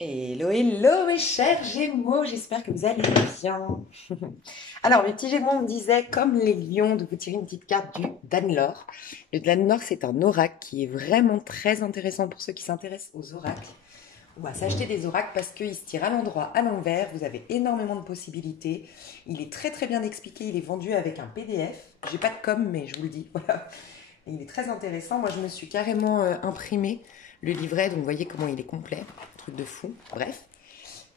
Hello, hello mes chers Gémeaux, j'espère que vous allez bien. Alors, mes petits Gémeaux, on me disait, comme les lions, de vous tirer une petite carte du Danelor. Le Danelor, c'est un oracle qui est vraiment très intéressant pour ceux qui s'intéressent aux oracles ou à s'acheter des oracles parce qu'il se tire à l'endroit, à l'envers. Vous avez énormément de possibilités. Il est très très bien expliqué. Il est vendu avec un PDF. J'ai pas de com, mais je vous le dis. Voilà. Et il est très intéressant. Moi, je me suis carrément imprimé le livret, donc vous voyez comment il est complet. Truc de fou. Bref.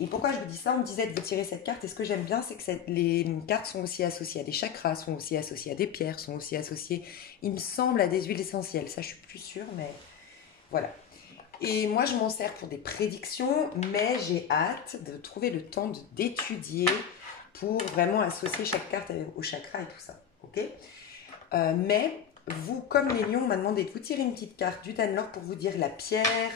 Et pourquoi je vous dis ça? On me disait de vous tirer cette carte. Et ce que j'aime bien, c'est que les cartes sont aussi associées à des chakras, sont aussi associées à des pierres, sont aussi associées, il me semble, à des huiles essentielles. Ça, je suis plus sûre, mais voilà. Et moi, je m'en sers pour des prédictions, mais j'ai hâte de trouver le temps d'étudier pour vraiment associer chaque carte au chakra et tout ça. Ok. Mais vous, comme les lions, on m'a demandé de vous tirer une petite carte du Danelor pour vous dire la pierre,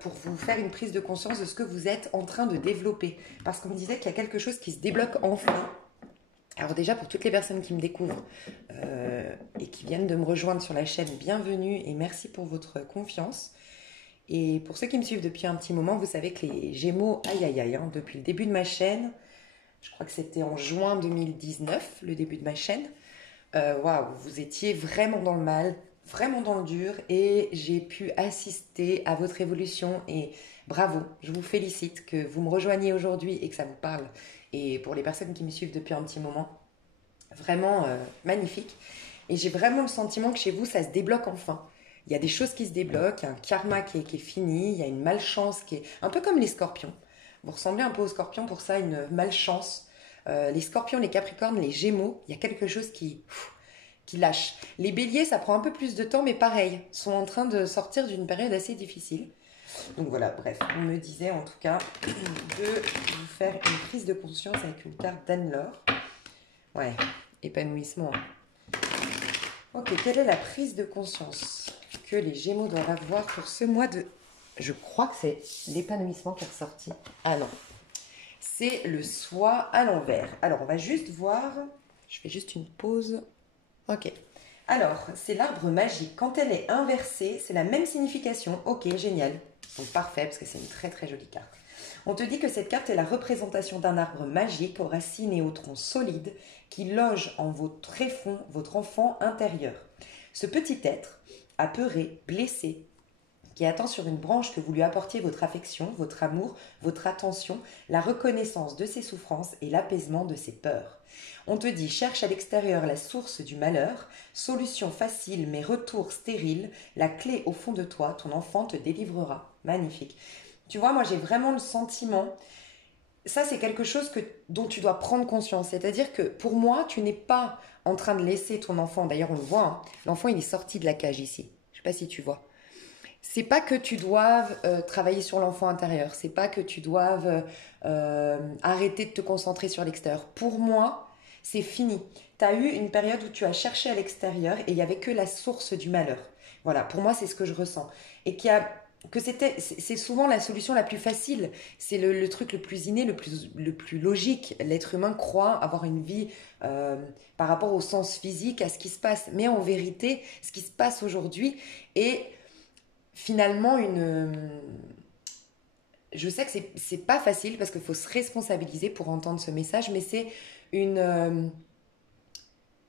pour vous faire une prise de conscience de ce que vous êtes en train de développer. Parce qu'on me disait qu'il y a quelque chose qui se débloque enfin. Alors déjà, pour toutes les personnes qui me découvrent et qui viennent de me rejoindre sur la chaîne, bienvenue et merci pour votre confiance. Et pour ceux qui me suivent depuis un petit moment, vous savez que les Gémeaux, aïe aïe aïe, hein, depuis le début de ma chaîne, je crois que c'était en juin 2019, le début de ma chaîne, waouh, vous étiez vraiment dans le mal, vraiment dans le dur, et j'ai pu assister à votre évolution. Et bravo, je vous félicite que vous me rejoigniez aujourd'hui et que ça vous parle. Et pour les personnes qui me suivent depuis un petit moment, vraiment magnifique. Et j'ai vraiment le sentiment que chez vous, ça se débloque enfin. Il y a des choses qui se débloquent, il y a un karma qui est fini, il y a une malchance qui est un peu comme les scorpions. Vous ressemblez un peu aux scorpions pour ça, une malchance. Les scorpions, les capricornes, les gémeaux, il y a quelque chose qui lâche. Les béliers, ça prend un peu plus de temps, mais pareil, sont en train de sortir d'une période assez difficile. Donc voilà, bref, on me disait en tout cas de vous faire une prise de conscience avec une carte d'Anne-Laure. Ouais, épanouissement. Ok, quelle est la prise de conscience que les Gémeaux doivent avoir pour ce mois de... Je crois que c'est l'épanouissement qui est ressorti. Ah non, c'est le soi à l'envers. Alors, on va juste voir... Je fais juste une pause. Ok. Alors, c'est l'arbre magique. Quand elle est inversée, c'est la même signification. Ok, génial. Donc parfait, parce que c'est une très très jolie carte. On te dit que cette carte est la représentation d'un arbre magique aux racines et aux troncs solides qui loge en vos tréfonds votre enfant intérieur. Ce petit être, apeuré, blessé, qui attend sur une branche que vous lui apportiez votre affection, votre amour, votre attention, la reconnaissance de ses souffrances et l'apaisement de ses peurs. On te dit cherche à l'extérieur la source du malheur, solution facile mais retour stérile, la clé au fond de toi, ton enfant te délivrera. Magnifique. Tu vois, moi j'ai vraiment le sentiment, ça c'est quelque chose dont tu dois prendre conscience. C'est-à-dire que pour moi, tu n'es pas en train de laisser ton enfant, d'ailleurs on le voit, hein, l'enfant il est sorti de la cage ici. Je ne sais pas si tu vois. C'est pas que tu doives travailler sur l'enfant intérieur, c'est pas que tu doives arrêter de te concentrer sur l'extérieur. Pour moi, c'est fini. Tu as eu une période où tu as cherché à l'extérieur et il n'y avait que la source du malheur. Voilà, pour moi, c'est ce que je ressens. Et c'est souvent la solution la plus facile. C'est le truc le plus inné, le plus logique. L'être humain croit avoir une vie par rapport au sens physique, à ce qui se passe. Mais en vérité, ce qui se passe aujourd'hui est finalement je sais que c'est pas facile parce qu'il faut se responsabiliser pour entendre ce message, mais c'est une, euh,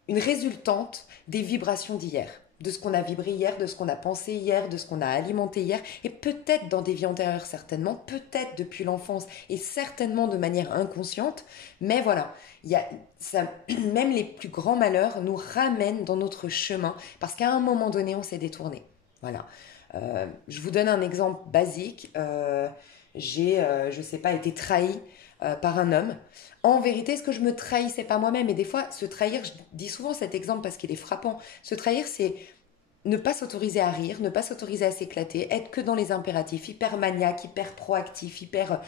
une résultante des vibrations d'hier, de ce qu'on a vibré hier, de ce qu'on a pensé hier, de ce qu'on a alimenté hier, et peut-être dans des vies antérieures certainement, peut-être depuis l'enfance, et certainement de manière inconsciente, mais voilà, il y a, ça, même les plus grands malheurs nous ramènent dans notre chemin, parce qu'à un moment donné, on s'est détourné. Voilà. Je vous donne un exemple basique. Je sais pas, été trahi par un homme. En vérité, ce que je me trahissais pas moi-même, et des fois, se trahir, je dis souvent cet exemple parce qu'il est frappant. Se trahir, c'est ne pas s'autoriser à rire, ne pas s'autoriser à s'éclater, être que dans les impératifs, hyper maniaque, hyper proactif, hyper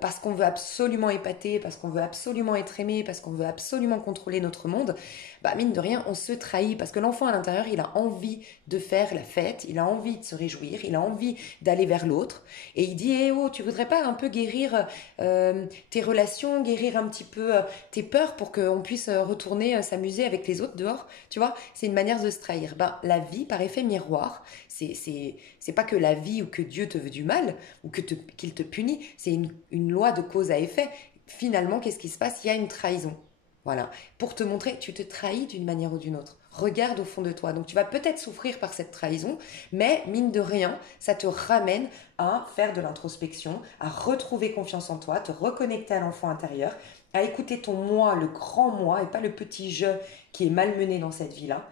parce qu'on veut absolument épater, parce qu'on veut absolument être aimé, parce qu'on veut absolument contrôler notre monde. Bah mine de rien, on se trahit parce que l'enfant à l'intérieur, il a envie de faire la fête, il a envie de se réjouir, il a envie d'aller vers l'autre et il dit eh oh, tu voudrais pas un peu guérir tes relations, guérir un petit peu tes peurs pour qu'on puisse retourner s'amuser avec les autres dehors, tu vois, c'est une manière de se trahir. Ben, la vie, par effet miroir, c'est pas que la vie ou que Dieu te veut du mal ou qu'il te punit, c'est une loi de cause à effet. Finalement, qu'est-ce qui se passe? Il y a une trahison. Voilà. Pour te montrer, tu te trahis d'une manière ou d'une autre. Regarde au fond de toi. Donc tu vas peut-être souffrir par cette trahison, mais mine de rien, ça te ramène à faire de l'introspection, à retrouver confiance en toi, te reconnecter à l'enfant intérieur, à écouter ton moi, le grand moi, et pas le petit je qui est malmené dans cette vie-là,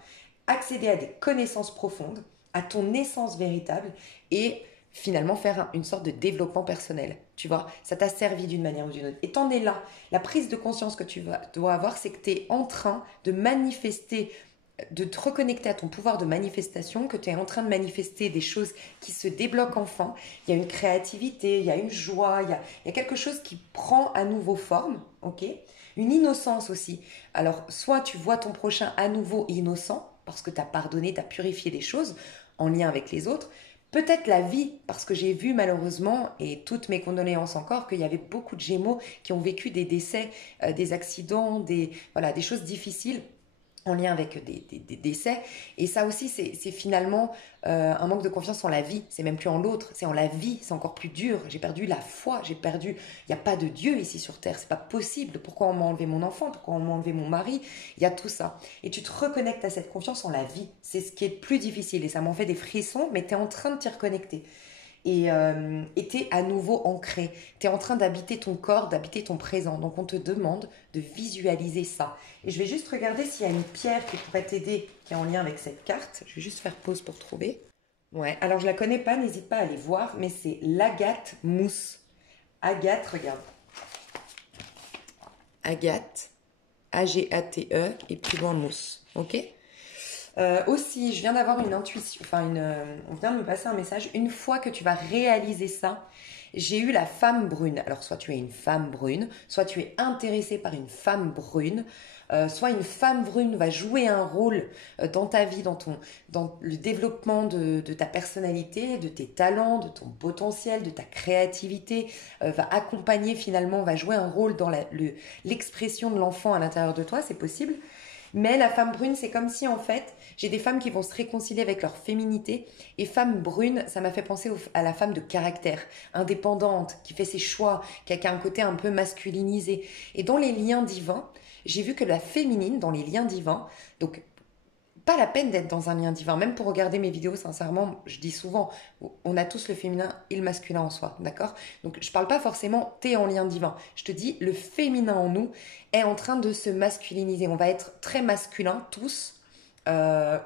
accéder à des connaissances profondes, à ton essence véritable et finalement faire une sorte de développement personnel. Tu vois, ça t'a servi d'une manière ou d'une autre. Et t'en es là. La prise de conscience que dois avoir, c'est que tu es en train de manifester, de te reconnecter à ton pouvoir de manifestation, que tu es en train de manifester des choses qui se débloquent enfin. Il y a une créativité, il y a une joie, il y a quelque chose qui prend à nouveau forme, ok? Une innocence aussi. Alors, soit tu vois ton prochain à nouveau innocent, parce que tu as pardonné, tu as purifié des choses en lien avec les autres. Peut-être la vie, parce que j'ai vu malheureusement, et toutes mes condoléances encore, qu'il y avait beaucoup de Gémeaux qui ont vécu des décès, des accidents, voilà, des choses difficiles en lien avec des décès. Et ça aussi, c'est finalement un manque de confiance en la vie. C'est même plus en l'autre, c'est en la vie. C'est encore plus dur. J'ai perdu la foi, j'ai perdu... Il n'y a pas de Dieu ici sur Terre, c'est pas possible. Pourquoi on m'a enlevé mon enfant? Pourquoi on m'a enlevé mon mari? Il y a tout ça. Et tu te reconnectes à cette confiance en la vie. C'est ce qui est le plus difficile. Et ça m'en fait des frissons, mais tu es en train de t'y reconnecter. Et tu es à nouveau ancré. Tu es en train d'habiter ton corps, d'habiter ton présent. Donc on te demande de visualiser ça. Et je vais juste regarder s'il y a une pierre qui pourrait t'aider, qui est en lien avec cette carte. Je vais juste faire pause pour trouver. Ouais, alors je la connais pas, n'hésite pas à aller voir, mais c'est l'agate mousse. Agate, regarde. Agate, A-G-A-T-E, et plus loin mousse. Ok? Aussi, je viens d'avoir une intuition, on vient de me passer un message. Une fois que tu vas réaliser ça, j'ai eu la femme brune. Alors, soit tu es une femme brune, soit tu es intéressé par une femme brune, soit une femme brune va jouer un rôle dans ta vie, dans le développement de ta personnalité, de tes talents, de ton potentiel, de ta créativité, va accompagner finalement, va jouer un rôle dans l'expression de l'enfant à l'intérieur de toi, c'est possible. Mais la femme brune, c'est comme si en fait, j'ai des femmes qui vont se réconcilier avec leur féminité. Et femme brune, ça m'a fait penser à la femme de caractère, indépendante, qui fait ses choix, qui a un côté un peu masculinisé. Et dans les liens divins, j'ai vu que la féminine, dans les liens divins, donc pas la peine d'être dans un lien divin. Même pour regarder mes vidéos, sincèrement, je dis souvent, on a tous le féminin et le masculin en soi, d'accord? Donc je parle pas forcément t'es en lien divin. Je te dis, le féminin en nous est en train de se masculiniser. On va être très masculin tous. À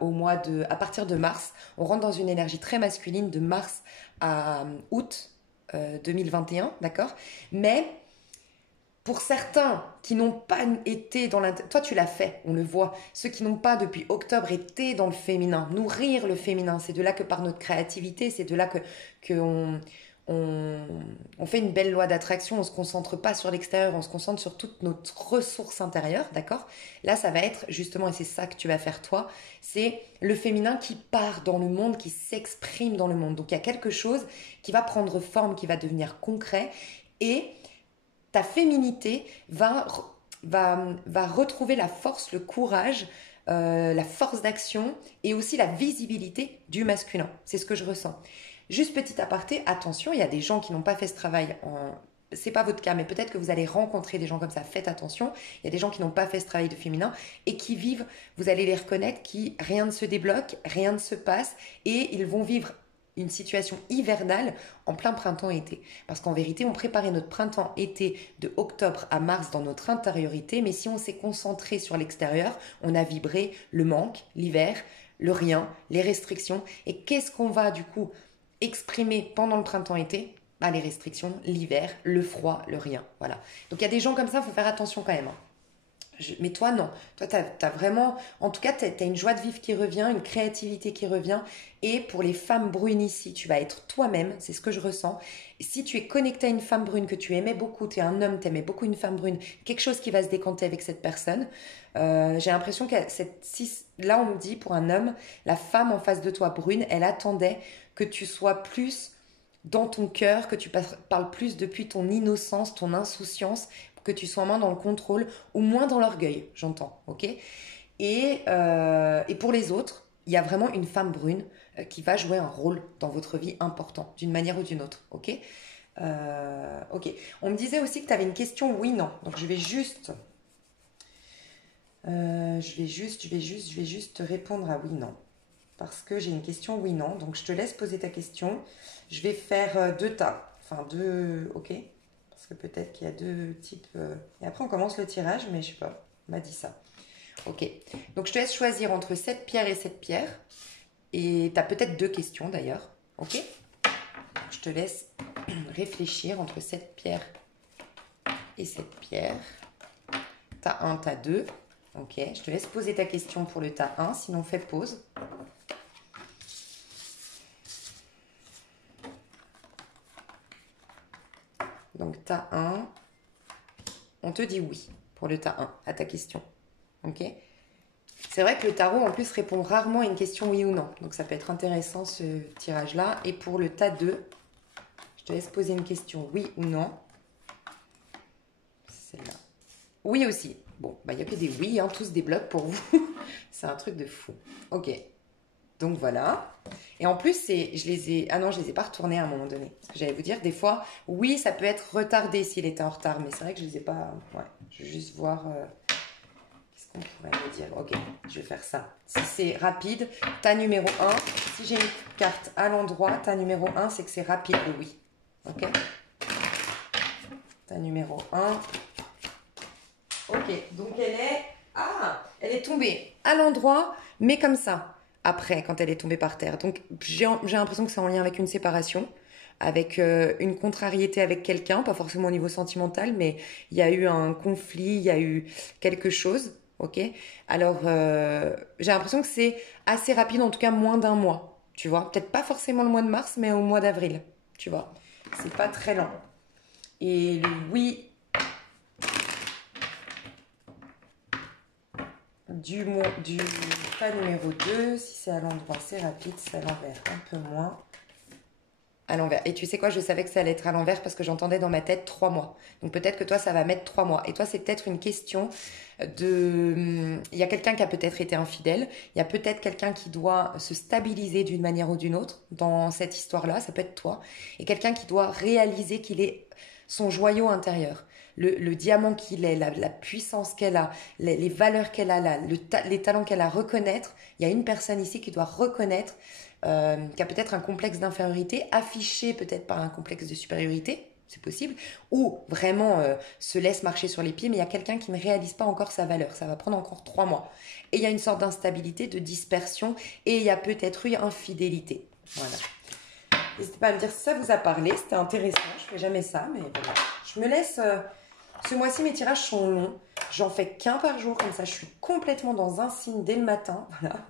partir de mars, on rentre dans une énergie très masculine de mars à août 2021, d'accord? Mais pour certains qui n'ont pas été dans toi tu l'as fait, on le voit. Ceux qui n'ont pas depuis octobre été dans le féminin, nourrir le féminin, c'est de là que par notre créativité, c'est de là que on fait une belle loi d'attraction, on se concentre pas sur l'extérieur, on se concentre sur toute notre ressource intérieure, d'accord? Là, ça va être justement, et c'est ça que tu vas faire toi, c'est le féminin qui part dans le monde, qui s'exprime dans le monde. Donc il y a quelque chose qui va prendre forme, qui va devenir concret, et ta féminité va retrouver la force, le courage, la force d'action et aussi la visibilité du masculin. C'est ce que je ressens. Juste petit aparté, attention, il y a des gens qui n'ont pas fait ce travail c'est pas votre cas, mais peut-être que vous allez rencontrer des gens comme ça. Faites attention. Il y a des gens qui n'ont pas fait ce travail de féminin et qui vivent, vous allez les reconnaître, qui rien ne se débloque, rien ne se passe et ils vont vivre une situation hivernale en plein printemps-été. Parce qu'en vérité, on préparait notre printemps-été de octobre à mars dans notre intériorité, mais si on s'est concentré sur l'extérieur, on a vibré le manque, l'hiver, le rien, les restrictions. Et qu'est-ce qu'on va du coup exprimer pendant le printemps-été? Les restrictions, l'hiver, le froid, le rien. Voilà. Donc il y a des gens comme ça, il faut faire attention quand même. Mais toi, non. Toi, tu as vraiment... En tout cas, tu as une joie de vivre qui revient, une créativité qui revient. Et pour les femmes brunes ici, tu vas être toi-même. C'est ce que je ressens. Et si tu es connecté à une femme brune que tu aimais beaucoup, tu es un homme, tu aimais beaucoup une femme brune, quelque chose qui va se décanter avec cette personne. J'ai l'impression que là, on me dit, pour un homme, la femme en face de toi brune, elle attendait que tu sois plus dans ton cœur, que tu parles plus depuis ton innocence, ton insouciance, que tu sois moins dans le contrôle ou moins dans l'orgueil, j'entends, ok? Et pour les autres, il y a vraiment une femme brune qui va jouer un rôle dans votre vie important, d'une manière ou d'une autre, ok? Ok. On me disait aussi que tu avais une question oui-non. Donc je vais juste te répondre à oui-non. Parce que j'ai une question oui-non. Donc je te laisse poser ta question. Je vais faire deux tas. Enfin deux, ok? Parce que peut-être qu'il y a deux types. Et après on commence le tirage, mais je sais pas. On m'a dit ça. Ok. Donc je te laisse choisir entre cette pierre et cette pierre. Et tu as peut-être deux questions d'ailleurs. Ok? Je te laisse réfléchir entre cette pierre et cette pierre. Tas 1, tas 2. Ok, je te laisse poser ta question pour le tas 1, sinon fais pause. Donc tas 1, on te dit oui pour le tas 1 à ta question. Ok. C'est vrai que le tarot en plus répond rarement à une question oui ou non. Donc ça peut être intéressant ce tirage-là. Et pour le tas 2, je te laisse poser une question oui ou non. Celle-là. Oui aussi. Bon, bah, il n'y a que des oui, hein, tous des blocs pour vous. C'est un truc de fou. Ok. Donc voilà. Et en plus, je les ai... Ah non, je les ai pas retournés à un moment donné. Parce que j'allais vous dire, des fois, oui, ça peut être retardé s'il était en retard. Mais c'est vrai que je les ai pas... Ouais, je vais juste voir... Qu'est-ce qu'on pourrait me dire? Ok, je vais faire ça. Si c'est rapide, tas numéro 1. Si j'ai une carte à l'endroit, tas numéro 1, c'est que c'est rapide le oui. Ok. Tas numéro 1. Ok, donc elle est... Ah, elle est tombée à l'endroit, mais comme ça, après, quand elle est tombée par terre. Donc j'ai l'impression que c'est en lien avec une séparation, avec une contrariété avec quelqu'un, pas forcément au niveau sentimental, mais il y a eu un conflit, il y a eu quelque chose, ok? Alors, j'ai l'impression que c'est assez rapide, en tout cas moins d'un mois, tu vois? Peut-être pas forcément le mois de mars, mais au mois d'avril, tu vois? C'est pas très lent. Et le oui du pas numéro 2, si c'est à l'endroit, c'est rapide, c'est à l'envers, un peu moins. À l'envers. Et tu sais quoi, je savais que ça allait être à l'envers parce que j'entendais dans ma tête 3 mois. Donc peut-être que toi, ça va mettre 3 mois. Et toi, c'est peut-être une question de... Il y a quelqu'un qui a peut-être été infidèle. Il y a peut-être quelqu'un qui doit se stabiliser d'une manière ou d'une autre dans cette histoire-là. Ça peut être toi. Et quelqu'un qui doit réaliser qu'il est son joyau intérieur. Le diamant qu'il est, la puissance qu'elle a, les valeurs qu'elle a, les talents qu'elle a, reconnaître. Il y a une personne ici qui doit reconnaître qui a peut-être un complexe d'infériorité, affiché peut-être par un complexe de supériorité, c'est possible, ou vraiment se laisse marcher sur les pieds, mais il y a quelqu'un qui ne réalise pas encore sa valeur. Ça va prendre encore 3 mois. Et il y a une sorte d'instabilité, de dispersion, et il y a peut-être eu infidélité. Voilà. N'hésitez pas à me dire si ça vous a parlé, c'était intéressant, je fais jamais ça, mais voilà. Je me laisse... ce mois-ci, mes tirages sont longs. J'en fais qu'un par jour, comme ça je suis complètement dans un signe dès le matin. Voilà.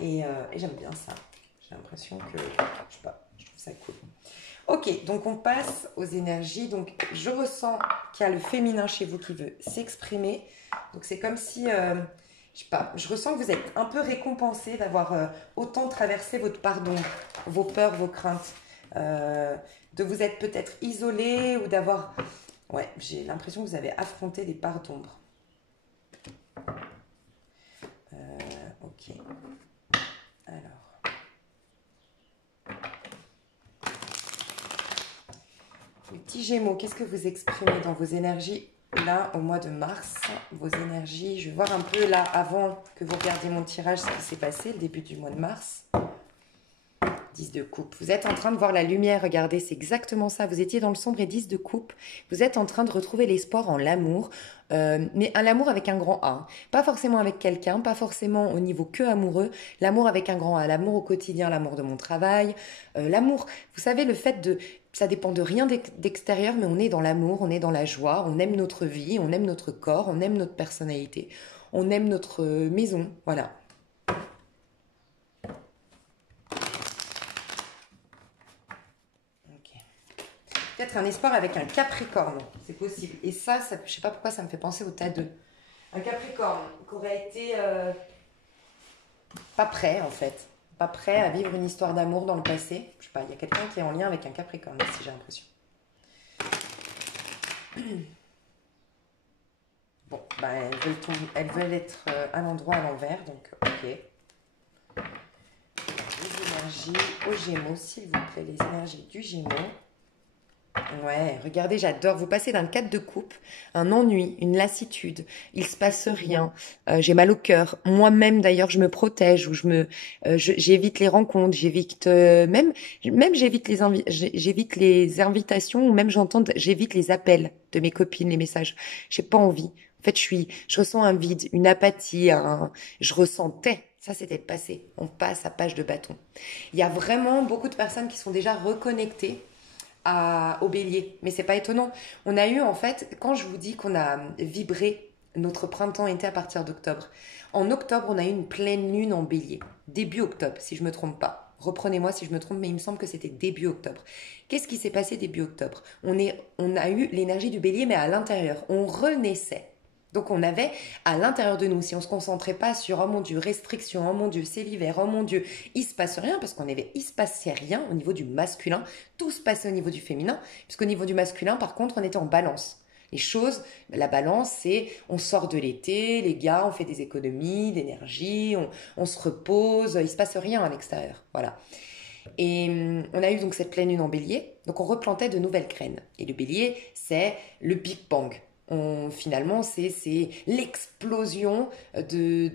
Et j'aime bien ça. J'ai l'impression que, je sais pas, je trouve ça cool. Ok, donc on passe aux énergies. Donc je ressens qu'il y a le féminin chez vous qui veut s'exprimer. Donc c'est comme si, je sais pas, je ressens que vous êtes un peu récompensé d'avoir autant traversé votre pardon, vos peurs, vos craintes. De vous être peut-être isolé ou d'avoir... Ouais, j'ai l'impression que vous avez affronté des parts d'ombre. Ok. Alors... Les petits Gémeaux, qu'est-ce que vous exprimez dans vos énergies là au mois de mars? Vos énergies, je vais voir un peu là avant que vous regardiez mon tirage ce qui s'est passé, le début du mois de mars. 10 de coupe. Vous êtes en train de voir la lumière, regardez, c'est exactement ça. Vous étiez dans le sombre et 10 de coupe. Vous êtes en train de retrouver l'espoir en l'amour, mais un amour avec un grand A. Hein. Pas forcément avec quelqu'un, pas forcément au niveau que amoureux. L'amour avec un grand A, l'amour au quotidien, l'amour de mon travail. L'amour, vous savez, le fait de... Ça dépend de rien d'extérieur, mais on est dans l'amour, on est dans la joie, on aime notre vie, on aime notre corps, on aime notre personnalité, on aime notre maison, voilà. Peut-être un espoir avec un Capricorne, c'est possible. Et ça, je ne sais pas pourquoi ça me fait penser au tas 2. Un Capricorne qui aurait été pas prêt en fait. Pas prêt à vivre une histoire d'amour dans le passé. Je sais pas, il y a quelqu'un qui est en lien avec un Capricorne ici, j'ai l'impression. Bon, bah, elles veulent être à l'endroit à l'envers, donc ok. Les énergies aux Gémeaux, s'il vous plaît, les énergies du Gémeaux. Ouais, regardez, j'adore. Vous passez d'un 4 de coupe, un ennui, une lassitude. Il se passe rien. J'ai mal au cœur. Moi-même, d'ailleurs, je me protège ou j'évite les rencontres. J'évite même j'évite les invitations ou même j'évite les appels de mes copines, les messages. J'ai pas envie. En fait, je ressens un vide, une apathie, je ressentais. Ça, c'était le passé. On passe à page de bâton. Il y a vraiment beaucoup de personnes qui sont déjà reconnectées au bélier. Mais c'est pas étonnant. On a eu, en fait, quand je vous dis qu'on a vibré, notre printemps-été à partir d'octobre. En octobre, on a eu une pleine lune en bélier. Début octobre, si je me trompe pas. Reprenez-moi si je me trompe, mais il me semble que c'était début octobre. Qu'est-ce qui s'est passé début octobre? On a eu l'énergie du bélier, mais à l'intérieur. On renaissait. Donc on avait à l'intérieur de nous, si on ne se concentrait pas sur oh mon Dieu, restriction, oh mon Dieu, c'est l'hiver, oh mon Dieu, il se passe rien, parce il se passait rien au niveau du masculin, tout se passait au niveau du féminin, puisqu'au niveau du masculin, par contre, on était en balance. Les choses, la balance, c'est on sort de l'été, les gars, on fait des économies, d'énergie, on se repose, il se passe rien à l'extérieur, voilà. Et on a eu donc cette pleine lune en bélier, donc on replantait de nouvelles graines. Et le bélier, c'est le Big Bang. Finalement, c'est l'explosion de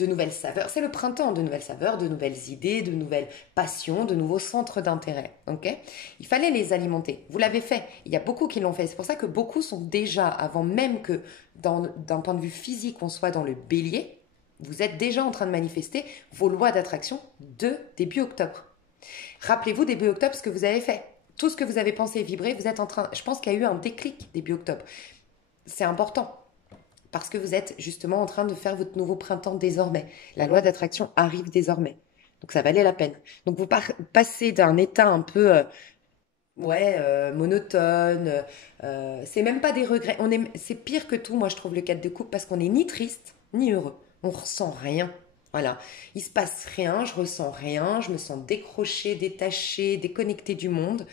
nouvelles saveurs. C'est le printemps de nouvelles saveurs, de nouvelles idées, de nouvelles passions, de nouveaux centres d'intérêt. Okay, il fallait les alimenter. Vous l'avez fait. Il y a beaucoup qui l'ont fait. C'est pour ça que beaucoup sont déjà, avant même que d'un point de vue physique, on soit dans le bélier, vous êtes déjà en train de manifester vos lois d'attraction de début octobre. Rappelez-vous début octobre ce que vous avez fait. Tout ce que vous avez pensé vibrer, vous êtes en train... Je pense qu'il y a eu un déclic début octobre. C'est important parce que vous êtes justement en train de faire votre nouveau printemps désormais. La loi d'attraction arrive désormais. Donc ça valait la peine. Donc vous passez d'un état un peu... monotone. C'est même pas des regrets. C'est pire que tout, moi je trouve, le 4 de coupe parce qu'on n'est ni triste, ni heureux. On ressent rien. Voilà, il se passe rien, je ressens rien, je me sens décrochée, détachée, déconnectée du monde.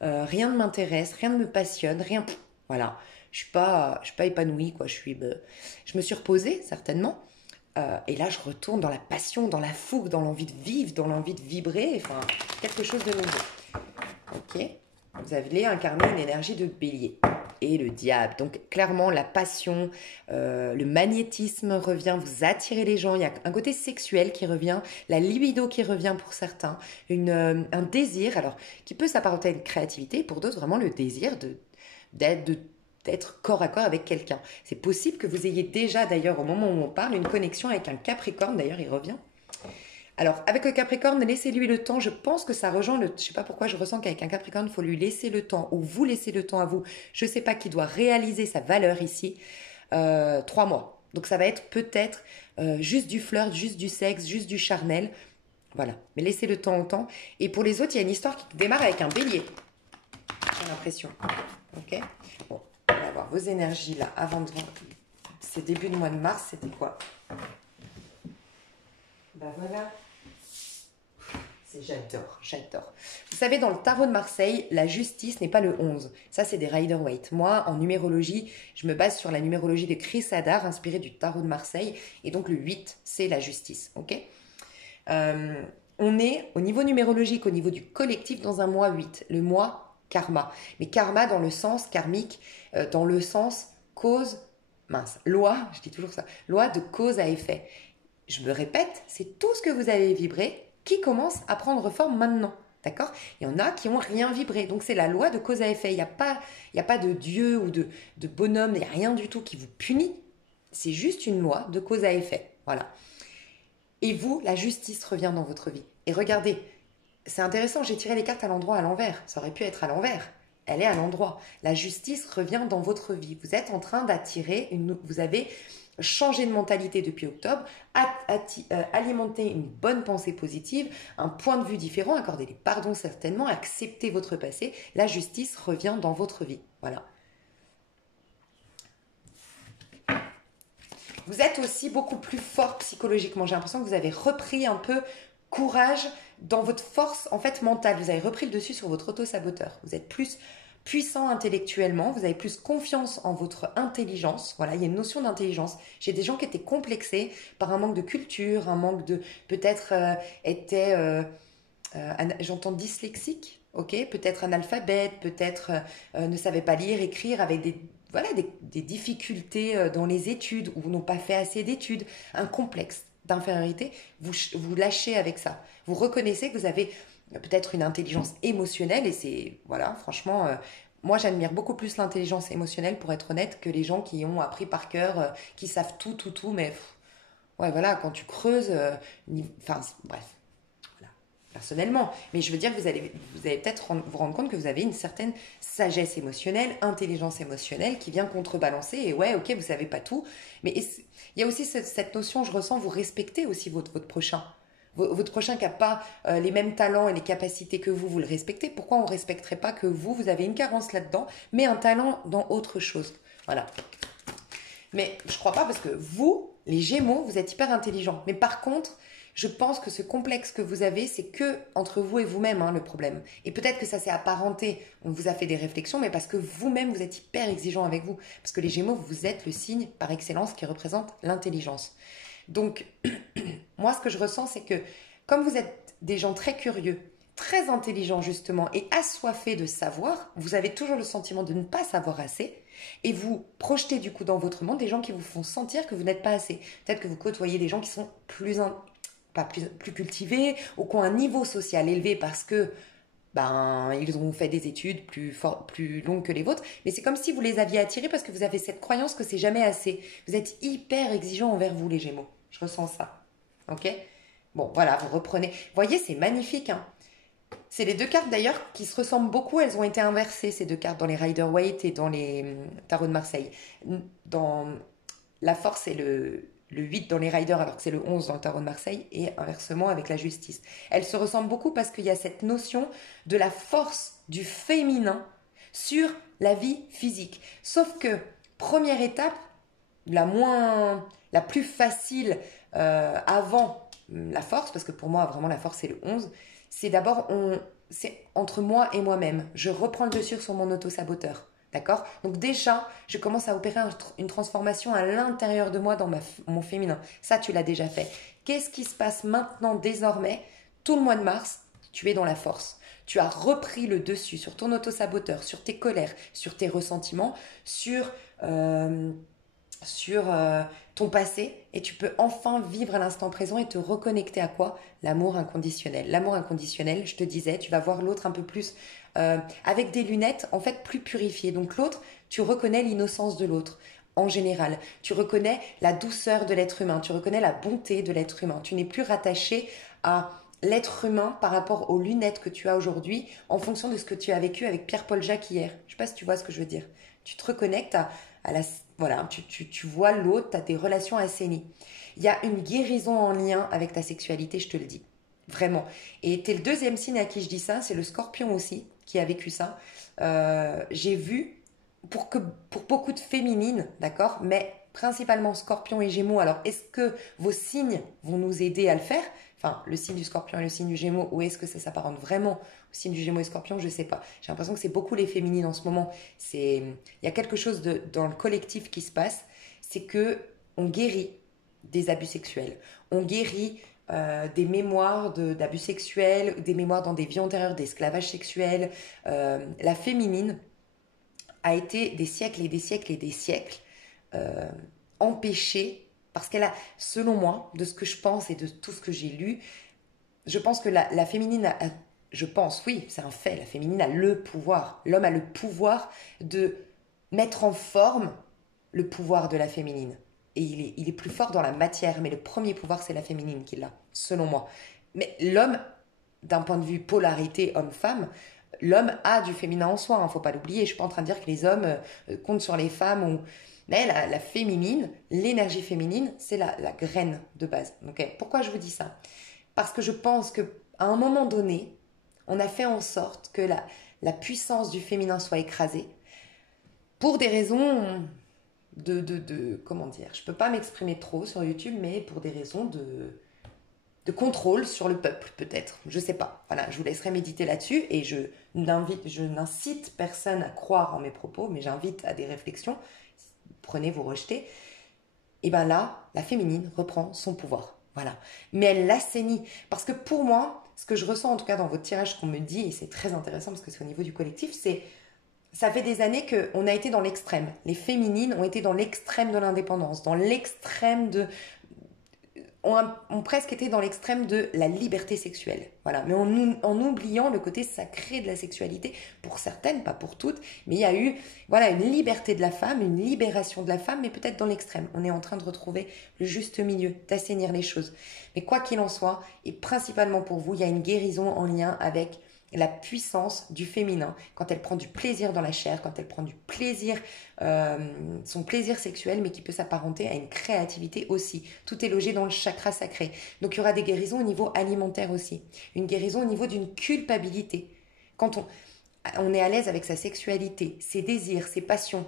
Rien ne m'intéresse, rien ne me passionne, rien. Voilà, je suis pas épanouie quoi. Je me suis reposée certainement. Et là, je retourne dans la passion, dans la fougue, dans l'envie de vivre, dans l'envie de vibrer. Enfin, quelque chose de nouveau. Ok, vous avez incarné une énergie de bélier. Et le diable. Donc clairement, la passion, le magnétisme revient, vous attirez les gens, il y a un côté sexuel qui revient, la libido qui revient pour certains, un désir, alors qui peut s'apparenter à une créativité, pour d'autres vraiment le désir d'être corps à corps avec quelqu'un. C'est possible que vous ayez déjà d'ailleurs au moment où on parle une connexion avec un Capricorne, d'ailleurs il revient. Alors, avec le Capricorne, laissez-lui le temps. Je pense que ça rejoint je ne sais pas pourquoi je ressens qu'avec un Capricorne, il faut lui laisser le temps ou vous laisser le temps à vous. Je ne sais pas qui doit réaliser sa valeur ici. 3 mois. Donc, ça va être peut-être juste du flirt, juste du sexe, juste du charnel. Voilà. Mais laissez le temps au temps. Et pour les autres, il y a une histoire qui démarre avec un bélier. J'ai l'impression. Ok. Bon, on va voir vos énergies là avant de... C'est début du mois de mars, c'était quoi? Ben voilà. J'adore. Vous savez, dans le tarot de Marseille, la justice n'est pas le 11. Ça, c'est des Rider-Waite. Moi, en numérologie, je me base sur la numérologie de Chris Hadar, inspirée du tarot de Marseille. Et donc, le 8, c'est la justice. Ok. On est, au niveau numérologique, au niveau du collectif, dans un mois 8. Le mois karma. Mais karma dans le sens karmique, dans le sens loi, je dis toujours ça, loi de cause à effet. Je me répète, c'est tout ce que vous avez vibré qui commence à prendre forme maintenant. D'accord? Il y en a qui n'ont rien vibré. Donc, c'est la loi de cause à effet. Il n'y a pas de Dieu ou de bonhomme, il n'y a rien du tout qui vous punit. C'est juste une loi de cause à effet. Voilà. Et vous, la justice revient dans votre vie. Et regardez, c'est intéressant, j'ai tiré les cartes à l'envers. Ça aurait pu être à l'envers. Elle est à l'endroit. La justice revient dans votre vie. Vous êtes en train d'attirer vous avez changé de mentalité depuis octobre, alimenter une bonne pensée positive, un point de vue différent, accorder des pardons certainement, accepter votre passé. La justice revient dans votre vie. Voilà. Vous êtes aussi beaucoup plus fort psychologiquement. J'ai l'impression que vous avez repris un peu courage dans votre force en fait mentale. Vous avez repris le dessus sur votre auto-saboteur. Vous êtes plus puissant intellectuellement, vous avez plus confiance en votre intelligence. Voilà, il y a une notion d'intelligence. J'ai des gens qui étaient complexés par un manque de culture, un manque de peut-être étaient j'entends dyslexique, ok, peut-être analphabète, peut-être ne savait pas lire, écrire, avec voilà, des difficultés dans les études ou n'ont pas fait assez d'études, un complexe d'infériorité, vous lâchez avec ça. Vous reconnaissez que vous avez peut-être une intelligence émotionnelle et c'est, voilà, franchement, moi j'admire beaucoup plus l'intelligence émotionnelle pour être honnête que les gens qui ont appris par cœur, qui savent tout, mais ouais, voilà, quand tu creuses, enfin, bref personnellement. Mais je veux dire que vous allez peut-être vous rendre compte que vous avez une certaine sagesse émotionnelle, intelligence émotionnelle qui vient contrebalancer. Et ouais, ok, vous savez pas tout. Mais il y a aussi cette notion, je ressens, vous respectez aussi votre prochain. Votre prochain qui n'a pas les mêmes talents et les capacités que vous le respectez. Pourquoi on ne respecterait pas que vous avez une carence là-dedans, mais un talent dans autre chose? Voilà. Mais je crois pas parce que vous, les Gémeaux, vous êtes hyper intelligents. Mais par contre, je pense que ce complexe que vous avez, c'est que entre vous et vous-même le problème. Et peut-être que ça s'est apparenté, on vous a fait des réflexions, mais parce que vous-même, vous êtes hyper exigeant avec vous. Parce que les Gémeaux, vous êtes le signe par excellence qui représente l'intelligence. Donc, moi, ce que je ressens, c'est que comme vous êtes des gens très curieux, très intelligents justement, et assoiffés de savoir, vous avez toujours le sentiment de ne pas savoir assez, et vous projetez du coup dans votre monde des gens qui vous font sentir que vous n'êtes pas assez. Peut-être que vous côtoyez des gens qui sont pas plus cultivés ou qui ont un niveau social élevé parce que ils ont fait des études plus longues que les vôtres, mais c'est comme si vous les aviez attirés parce que vous avez cette croyance que c'est jamais assez. Vous êtes hyper exigeant envers vous, les Gémeaux. Je ressens ça. Ok? Bon, voilà, vous reprenez. Vous voyez, c'est magnifique, hein. C'est les deux cartes d'ailleurs qui se ressemblent beaucoup. Elles ont été inversées, ces deux cartes, dans les Rider-Waite et dans les tarots de Marseille. Dans la force et le 8 dans les Riders, alors que c'est le 11 dans le tarot de Marseille, et inversement avec la justice. Elles se ressemblent beaucoup parce qu'il y a cette notion de la force du féminin sur la vie physique. Sauf que, première étape, la plus facile avant la force, parce que pour moi, vraiment, la force, c'est le 11, c'est d'abord, c'est entre moi et moi-même. Je reprends le dessus sur mon auto-saboteur. D'accord? Donc déjà, je commence à opérer une transformation à l'intérieur de moi dans mon féminin. Ça, tu l'as déjà fait. Qu'est-ce qui se passe maintenant, désormais? Tout le mois de mars, tu es dans la force. Tu as repris le dessus sur ton auto-saboteur, sur tes colères, sur tes ressentiments, sur ton passé, et tu peux enfin vivre à l'instant présent et te reconnecter à quoi? L'amour inconditionnel. L'amour inconditionnel, je te disais, tu vas voir l'autre un peu plus avec des lunettes en fait plus purifiées. Donc l'autre, tu reconnais l'innocence de l'autre. En général, tu reconnais la douceur de l'être humain, tu reconnais la bonté de l'être humain. Tu n'es plus rattaché à l'être humain par rapport aux lunettes que tu as aujourd'hui en fonction de ce que tu as vécu avec Pierre-Paul Jacques hier. Je ne sais pas si tu vois ce que je veux dire. Tu te reconnectes voilà, tu vois l'autre, tu as des relations assainies. Il y a une guérison en lien avec ta sexualité, je te le dis. Vraiment. Et tu es le deuxième signe à qui je dis ça, c'est le Scorpion aussi, qui a vécu ça. J'ai vu, pour beaucoup de féminines, d'accord, mais principalement Scorpion et Gémeaux. Alors, est-ce que vos signes vont nous aider à le faire? Enfin, le signe du Scorpion et le signe du Gémeaux, ou est-ce que ça s'apparente vraiment au signe du Gémeaux et Scorpion? Je ne sais pas. J'ai l'impression que c'est beaucoup les féminines en ce moment. Il y a quelque chose dans le collectif qui se passe, c'est que on guérit des abus sexuels. On guérit des mémoires d'abus sexuels, des mémoires dans des vies antérieures, d'esclavage sexuel. La féminine a été des siècles et des siècles et des siècles empêchée parce qu'elle a, selon moi, de ce que je pense et de tout ce que j'ai lu, je pense que la féminine je pense, oui, c'est un fait, la féminine a le pouvoir. L'homme a le pouvoir de mettre en forme le pouvoir de la féminine. Et il est plus fort dans la matière, mais le premier pouvoir, c'est la féminine qui l'a, selon moi. Mais l'homme, d'un point de vue polarité homme-femme, l'homme a du féminin en soi, faut pas l'oublier. Je suis pas en train de dire que les hommes comptent sur les femmes. Mais la féminine, l'énergie féminine, c'est la graine de base. Okay. Pourquoi je vous dis ça? Parce que je pense qu'à un moment donné, on a fait en sorte que la puissance du féminin soit écrasée pour des raisons comment dire, je peux pas m'exprimer trop sur YouTube, mais pour des raisons de de contrôle sur le peuple, peut-être. Je sais pas. Voilà, je vous laisserai méditer là-dessus et je n'incite personne à croire en mes propos, mais j'invite à des réflexions. Prenez, vous rejetez. Et bien là, la féminine reprend son pouvoir. Voilà. Mais elle l'assainit. Parce que pour moi, ce que je ressens en tout cas dans votre tirage qu'on me dit, et c'est très intéressant parce que c'est au niveau du collectif, c'est ça fait des années qu'on a été dans l'extrême. Les féminines ont été dans l'extrême de l'indépendance, dans l'extrême de ont presque été dans l'extrême de la liberté sexuelle. Voilà. Mais en oubliant le côté sacré de la sexualité, pour certaines, pas pour toutes, mais il y a eu voilà, une liberté de la femme, une libération de la femme, mais peut-être dans l'extrême. On est en train de retrouver le juste milieu, d'assainir les choses. Mais quoi qu'il en soit, et principalement pour vous, il y a une guérison en lien avec la puissance du féminin, quand elle prend du plaisir dans la chair, quand elle prend du plaisir, son plaisir sexuel, mais qui peut s'apparenter à une créativité aussi. Tout est logé dans le chakra sacré. Donc il y aura des guérisons au niveau alimentaire aussi. Une guérison au niveau d'une culpabilité. Quand on est à l'aise avec sa sexualité, ses désirs, ses passions,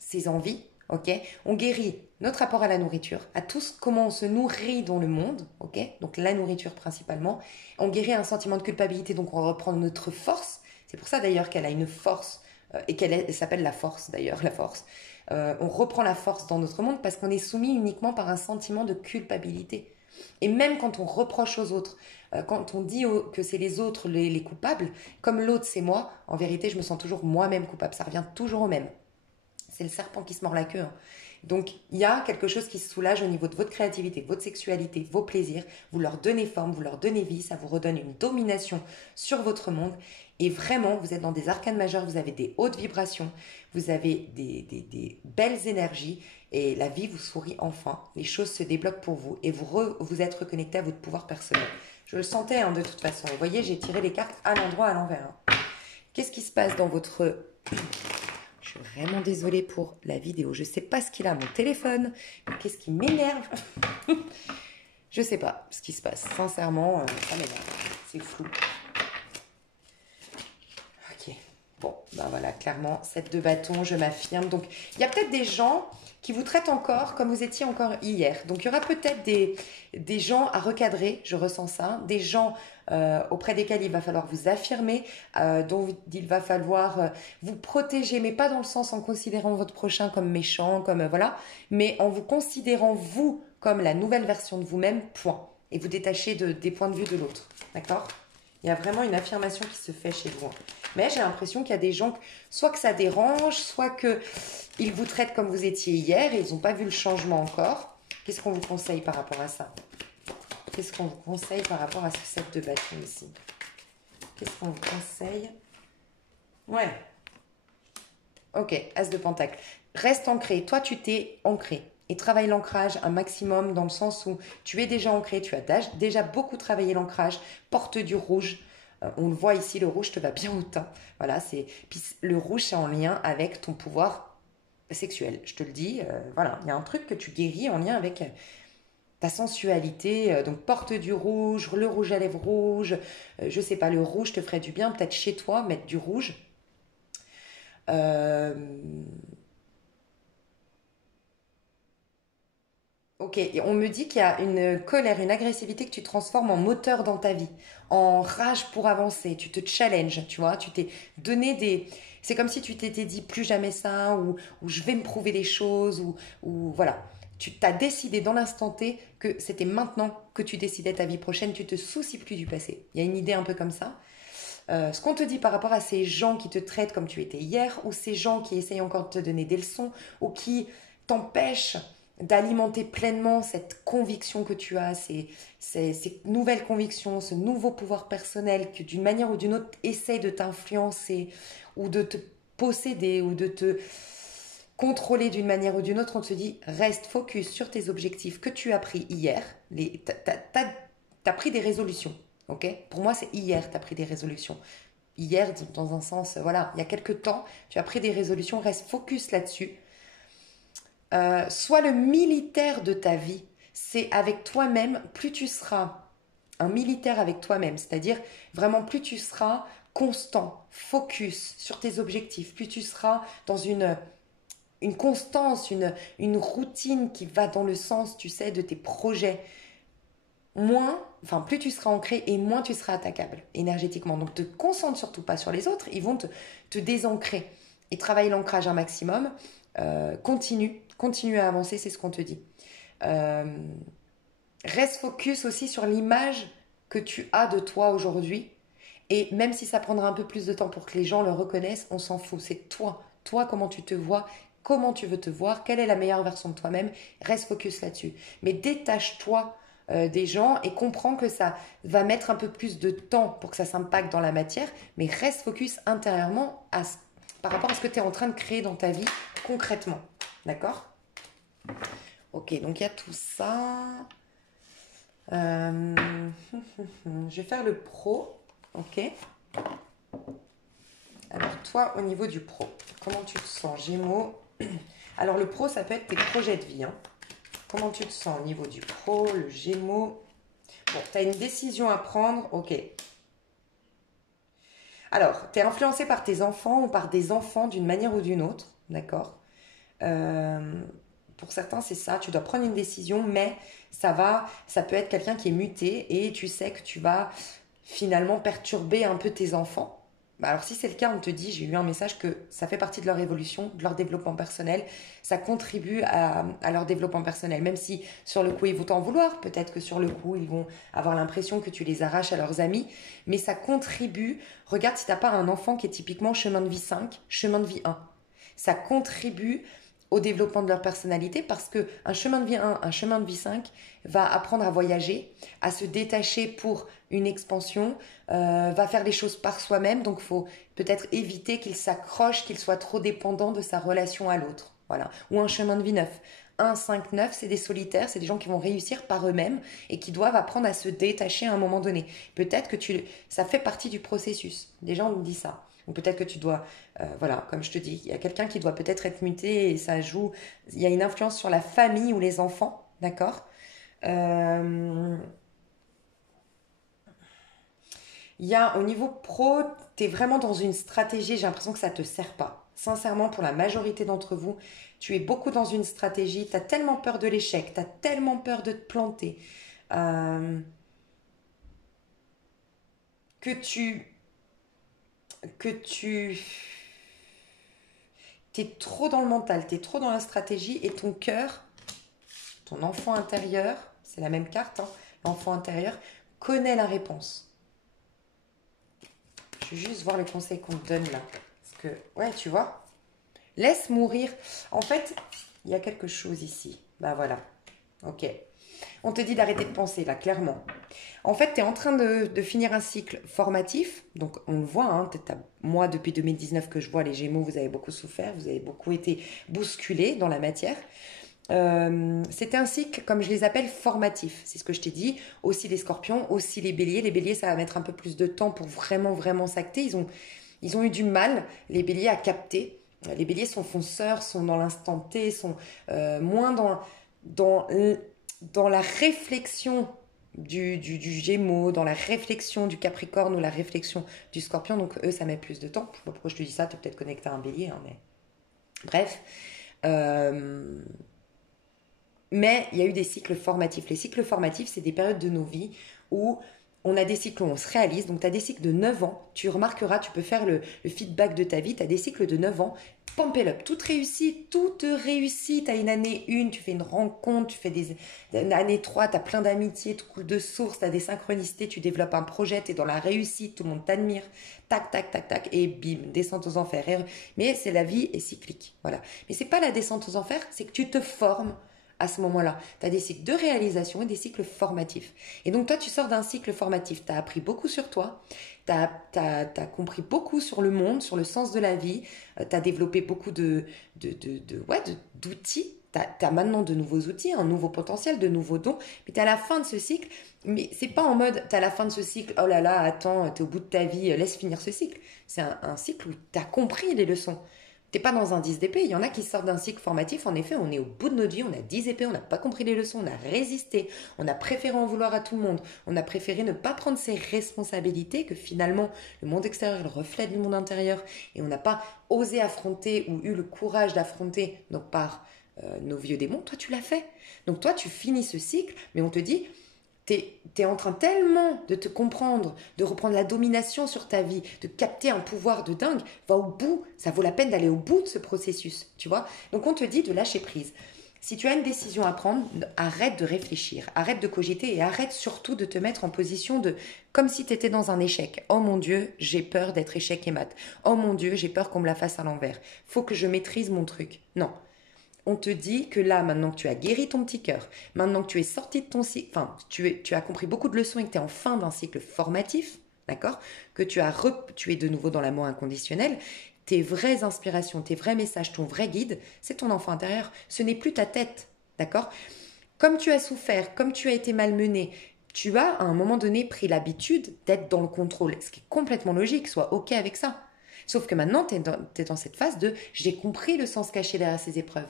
ses envies, ok, on guérit notre rapport à la nourriture, à tout comment on se nourrit dans le monde, ok, donc la nourriture principalement. On guérit un sentiment de culpabilité, donc on reprend notre force. C'est pour ça d'ailleurs qu'elle a une force et qu'elle s'appelle la force d'ailleurs, la force. On reprend la force dans notre monde parce qu'on est soumis uniquement par un sentiment de culpabilité. Et même quand on reproche aux autres, quand on dit que c'est les autres les coupables, comme l'autre c'est moi, en vérité je me sens toujours moi-même coupable, ça revient toujours au même. C'est le serpent qui se mord la queue. Hein. Donc, il y a quelque chose qui se soulage au niveau de votre créativité, votre sexualité, vos plaisirs. Vous leur donnez forme, vous leur donnez vie, ça vous redonne une domination sur votre monde. Et vraiment, vous êtes dans des arcanes majeures, vous avez des hautes vibrations, vous avez des belles énergies et la vie vous sourit enfin. Les choses se débloquent pour vous et vous êtes reconnecté à votre pouvoir personnel. Je le sentais hein, de toute façon. Vous voyez, j'ai tiré les cartes à l'endroit, à l'envers. Hein. Qu'est-ce qui se passe dans votre... Je suis vraiment désolée pour la vidéo. Je ne sais pas ce qu'il a à mon téléphone. Qu'est-ce qui m'énerve? Je ne sais pas ce qui se passe. Sincèrement, ça m'énerve. C'est flou. Ok. Bon, ben voilà, clairement, 7 de bâton, je m'affirme. Donc, il y a peut-être des gens qui vous traitent encore comme vous étiez encore hier. Donc, il y aura peut-être des gens à recadrer, je ressens ça. Des gens auprès desquels il va falloir vous affirmer, dont il va falloir vous protéger, mais pas dans le sens en considérant votre prochain comme méchant, comme voilà, mais en vous considérant vous comme la nouvelle version de vous-même, point. Et vous détachez des points de vue de l'autre. D'accord? Il y a vraiment une affirmation qui se fait chez vous. Mais j'ai l'impression qu'il y a des gens, soit que ça dérange, soit qu'ils vous traitent comme vous étiez hier et ils n'ont pas vu le changement encore. Qu'est-ce qu'on vous conseille par rapport à ça? Qu'est-ce qu'on vous conseille par rapport à ce 7 de bâton ici? Qu'est-ce qu'on vous conseille? Ouais. Ok, As de pentacle. Reste ancré. Toi, tu t'es ancré. Et travaille l'ancrage un maximum dans le sens où tu es déjà ancré. Tu as déjà beaucoup travaillé l'ancrage. Porte du rouge. On le voit ici, le rouge te va bien au teint. Voilà, puis le rouge, c'est en lien avec ton pouvoir sexuel. Je te le dis, voilà. Il y a un truc que tu guéris en lien avec... ta sensualité, donc porte du rouge, le rouge à lèvres rouge, je sais pas, le rouge te ferait du bien, peut-être chez toi, mettre du rouge. Ok, et on me dit qu'il y a une colère, une agressivité que tu transformes en moteur dans ta vie, en rage pour avancer, tu te challenges, tu vois, tu t'es donné des... C'est comme si tu t'étais dit plus jamais ça, ou je vais me prouver des choses, ou voilà. Tu t'as décidé dans l'instant T que c'était maintenant que tu décidais ta vie prochaine, tu te soucies plus du passé. Il y a une idée un peu comme ça. Ce qu'on te dit par rapport à ces gens qui te traitent comme tu étais hier, ou ces gens qui essayent encore de te donner des leçons, ou qui t'empêchent d'alimenter pleinement cette conviction que tu as, ces nouvelles convictions, ce nouveau pouvoir personnel que d'une manière ou d'une autre essaie de t'influencer, ou de te posséder, ou de te contrôler d'une manière ou d'une autre. On te dit, reste focus sur tes objectifs que tu as pris hier. T'as pris des résolutions. Ok, pour moi, c'est hier, tu as pris des résolutions. Hier, dans un sens, voilà, il y a quelques temps, tu as pris des résolutions, reste focus là-dessus. Sois le militaire de ta vie. C'est avec toi-même, plus tu seras un militaire avec toi-même, c'est-à-dire vraiment plus tu seras constant, focus sur tes objectifs, plus tu seras dans une constance, une routine qui va dans le sens, tu sais, de tes projets. plus tu seras ancré et moins tu seras attaquable énergétiquement. Donc, te concentre surtout pas sur les autres, ils vont te désancrer. Et travaille l'ancrage un maximum. Continue à avancer, c'est ce qu'on te dit. Euh, Reste focus aussi sur l'image que tu as de toi aujourd'hui. Et même si ça prendra un peu plus de temps pour que les gens le reconnaissent, on s'en fout. C'est toi. Toi, comment tu te vois, comment tu veux te voir, quelle est la meilleure version de toi-même. Reste focus là-dessus. Mais détache-toi des gens et comprends que ça va mettre un peu plus de temps pour que ça s'impacte dans la matière. Mais reste focus intérieurement par rapport à ce que tu es en train de créer dans ta vie concrètement. D'accord? Ok, donc il y a tout ça. Euh, je vais faire le pro. Ok. Alors, toi, au niveau du pro, comment tu te sens, Gémeaux? Alors, le pro, ça peut être tes projets de vie. Hein. Comment tu te sens au niveau du pro, le Gémeaux? Bon, tu as une décision à prendre. Ok. Alors, tu es influencé par tes enfants ou par des enfants d'une manière ou d'une autre. D'accord? Euh, pour certains, c'est ça. Tu dois prendre une décision, mais ça peut être quelqu'un qui est muté et tu sais que tu vas finalement perturber un peu tes enfants. Bah alors si c'est le cas, on te dit, j'ai eu un message que ça fait partie de leur évolution, de leur développement personnel, ça contribue à leur développement personnel, même si sur le coup ils vont t'en vouloir, peut-être que sur le coup ils vont avoir l'impression que tu les arraches à leurs amis, mais ça contribue, regarde si t'as pas un enfant qui est typiquement chemin de vie 5, chemin de vie 1, ça contribue au développement de leur personnalité parce que un chemin de vie 1, un chemin de vie 5 va apprendre à voyager, à se détacher pour une expansion, va faire les choses par soi-même, donc il faut peut-être éviter qu'il s'accroche, qu'il soit trop dépendant de sa relation à l'autre. Voilà. Ou un chemin de vie 9. 1, 5, 9, c'est des solitaires, c'est des gens qui vont réussir par eux-mêmes et qui doivent apprendre à se détacher à un moment donné. Peut-être que ça fait partie du processus. Des gens me disent ça. Ou peut-être que tu dois, voilà, comme je te dis, il y a quelqu'un qui doit peut-être être muté et ça joue, il y a une influence sur la famille ou les enfants, d'accord? Euh, Il y a au niveau pro, tu es vraiment dans une stratégie, j'ai l'impression que ça ne te sert pas. Sincèrement, pour la majorité d'entre vous, tu es beaucoup dans une stratégie, tu as tellement peur de l'échec, tu as tellement peur de te planter, euh, que tu que tu t'es trop dans le mental, t'es trop dans la stratégie et ton cœur, ton enfant intérieur, c'est la même carte, hein, l'enfant intérieur, connaît la réponse. Je vais juste voir le conseil qu'on te donne là. Parce que, ouais, tu vois, laisse mourir. En fait, il y a quelque chose ici. Bah voilà. Ok. On te dit d'arrêter de penser, là, clairement. En fait, tu es en train de finir un cycle formatif. Donc, on le voit, hein, moi, depuis 2019 que je vois les Gémeaux, vous avez beaucoup souffert, vous avez beaucoup été bousculés dans la matière. C'était un cycle, comme je les appelle, formatif. C'est ce que je t'ai dit. Aussi les scorpions, aussi les béliers. Les béliers, ça va mettre un peu plus de temps pour vraiment, vraiment s'acter. Ils ont eu du mal, les béliers, à capter. Les béliers sont fonceurs, sont dans l'instant T, sont moins dans, dans la réflexion du Gémeaux, dans la réflexion du Capricorne ou la réflexion du Scorpion. Donc eux, ça met plus de temps. Je sais pas pourquoi je te dis ça, tu es peut-être connecté à un bélier, hein, mais... Bref. Mais il y a eu des cycles formatifs. Les cycles formatifs, c'est des périodes de nos vies où on a des cycles où on se réalise. Donc, tu as des cycles de 9 ans. Tu remarqueras, tu peux faire le feedback de ta vie. Tu as des cycles de 9 ans. Pump it up. Tout te réussit. Tu as une année 1, tu fais une rencontre, tu fais une année 3, tu as plein d'amitié, tu coules de sources, tu as des synchronicités, tu développes un projet, tu es dans la réussite, tout le monde t'admire. Tac, tac, tac, tac. Et bim, descente aux enfers. Mais c'est la vie est cyclique. Voilà. Mais c'est pas la descente aux enfers, c'est que tu te formes à ce moment-là. Tu as des cycles de réalisation et des cycles formatifs. Et donc toi, tu sors d'un cycle formatif. Tu as appris beaucoup sur toi, tu as compris beaucoup sur le monde, sur le sens de la vie, tu as développé beaucoup d'outils. Tu as maintenant de nouveaux outils, un nouveau potentiel, de nouveaux dons. Mais tu es à la fin de ce cycle. Mais c'est pas en mode, tu es à la fin de ce cycle, oh là là, attends, tu es au bout de ta vie, laisse finir ce cycle. C'est un cycle où tu as compris les leçons. T'es pas dans un 10 d'épée, il y en a qui sortent d'un cycle formatif, en effet, on est au bout de notre vie, on a 10 épées, on n'a pas compris les leçons, on a résisté, on a préféré en vouloir à tout le monde, on a préféré ne pas prendre ses responsabilités, que finalement le monde extérieur est le reflet du monde intérieur, et on n'a pas osé affronter ou eu le courage d'affronter donc par nos vieux démons. Toi tu l'as fait, donc toi tu finis ce cycle, mais on te dit T'es en train tellement de te comprendre, de reprendre la domination sur ta vie, de capter un pouvoir de dingue. Va au bout, ça vaut la peine d'aller au bout de ce processus, tu vois. Donc on te dit de lâcher prise. Si tu as une décision à prendre, arrête de réfléchir, arrête de cogiter et arrête surtout de te mettre en position de comme si tu étais dans un échec. Oh mon Dieu, j'ai peur d'être échec et mat. Oh mon Dieu, j'ai peur qu'on me la fasse à l'envers. Faut que je maîtrise mon truc. Non. On te dit que là, maintenant que tu as guéri ton petit cœur, maintenant que tu es sorti de ton cycle, enfin, tu as compris beaucoup de leçons et que tu es en fin d'un cycle formatif, d'accord, que tu es de nouveau dans l'amour inconditionnel, tes vraies inspirations, tes vrais messages, ton vrai guide, c'est ton enfant intérieur. Ce n'est plus ta tête, d'accord? Comme tu as souffert, comme tu as été malmené, tu as à un moment donné pris l'habitude d'être dans le contrôle, ce qui est complètement logique, sois OK avec ça. Sauf que maintenant, tu es dans cette phase de j'ai compris le sens caché derrière ces épreuves.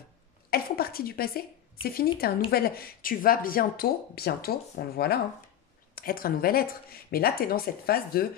Elles font partie du passé. C'est fini, tu es un nouvel. Tu vas bientôt, on le voit là, hein, être un nouvel être. Mais là, tu es dans cette phase de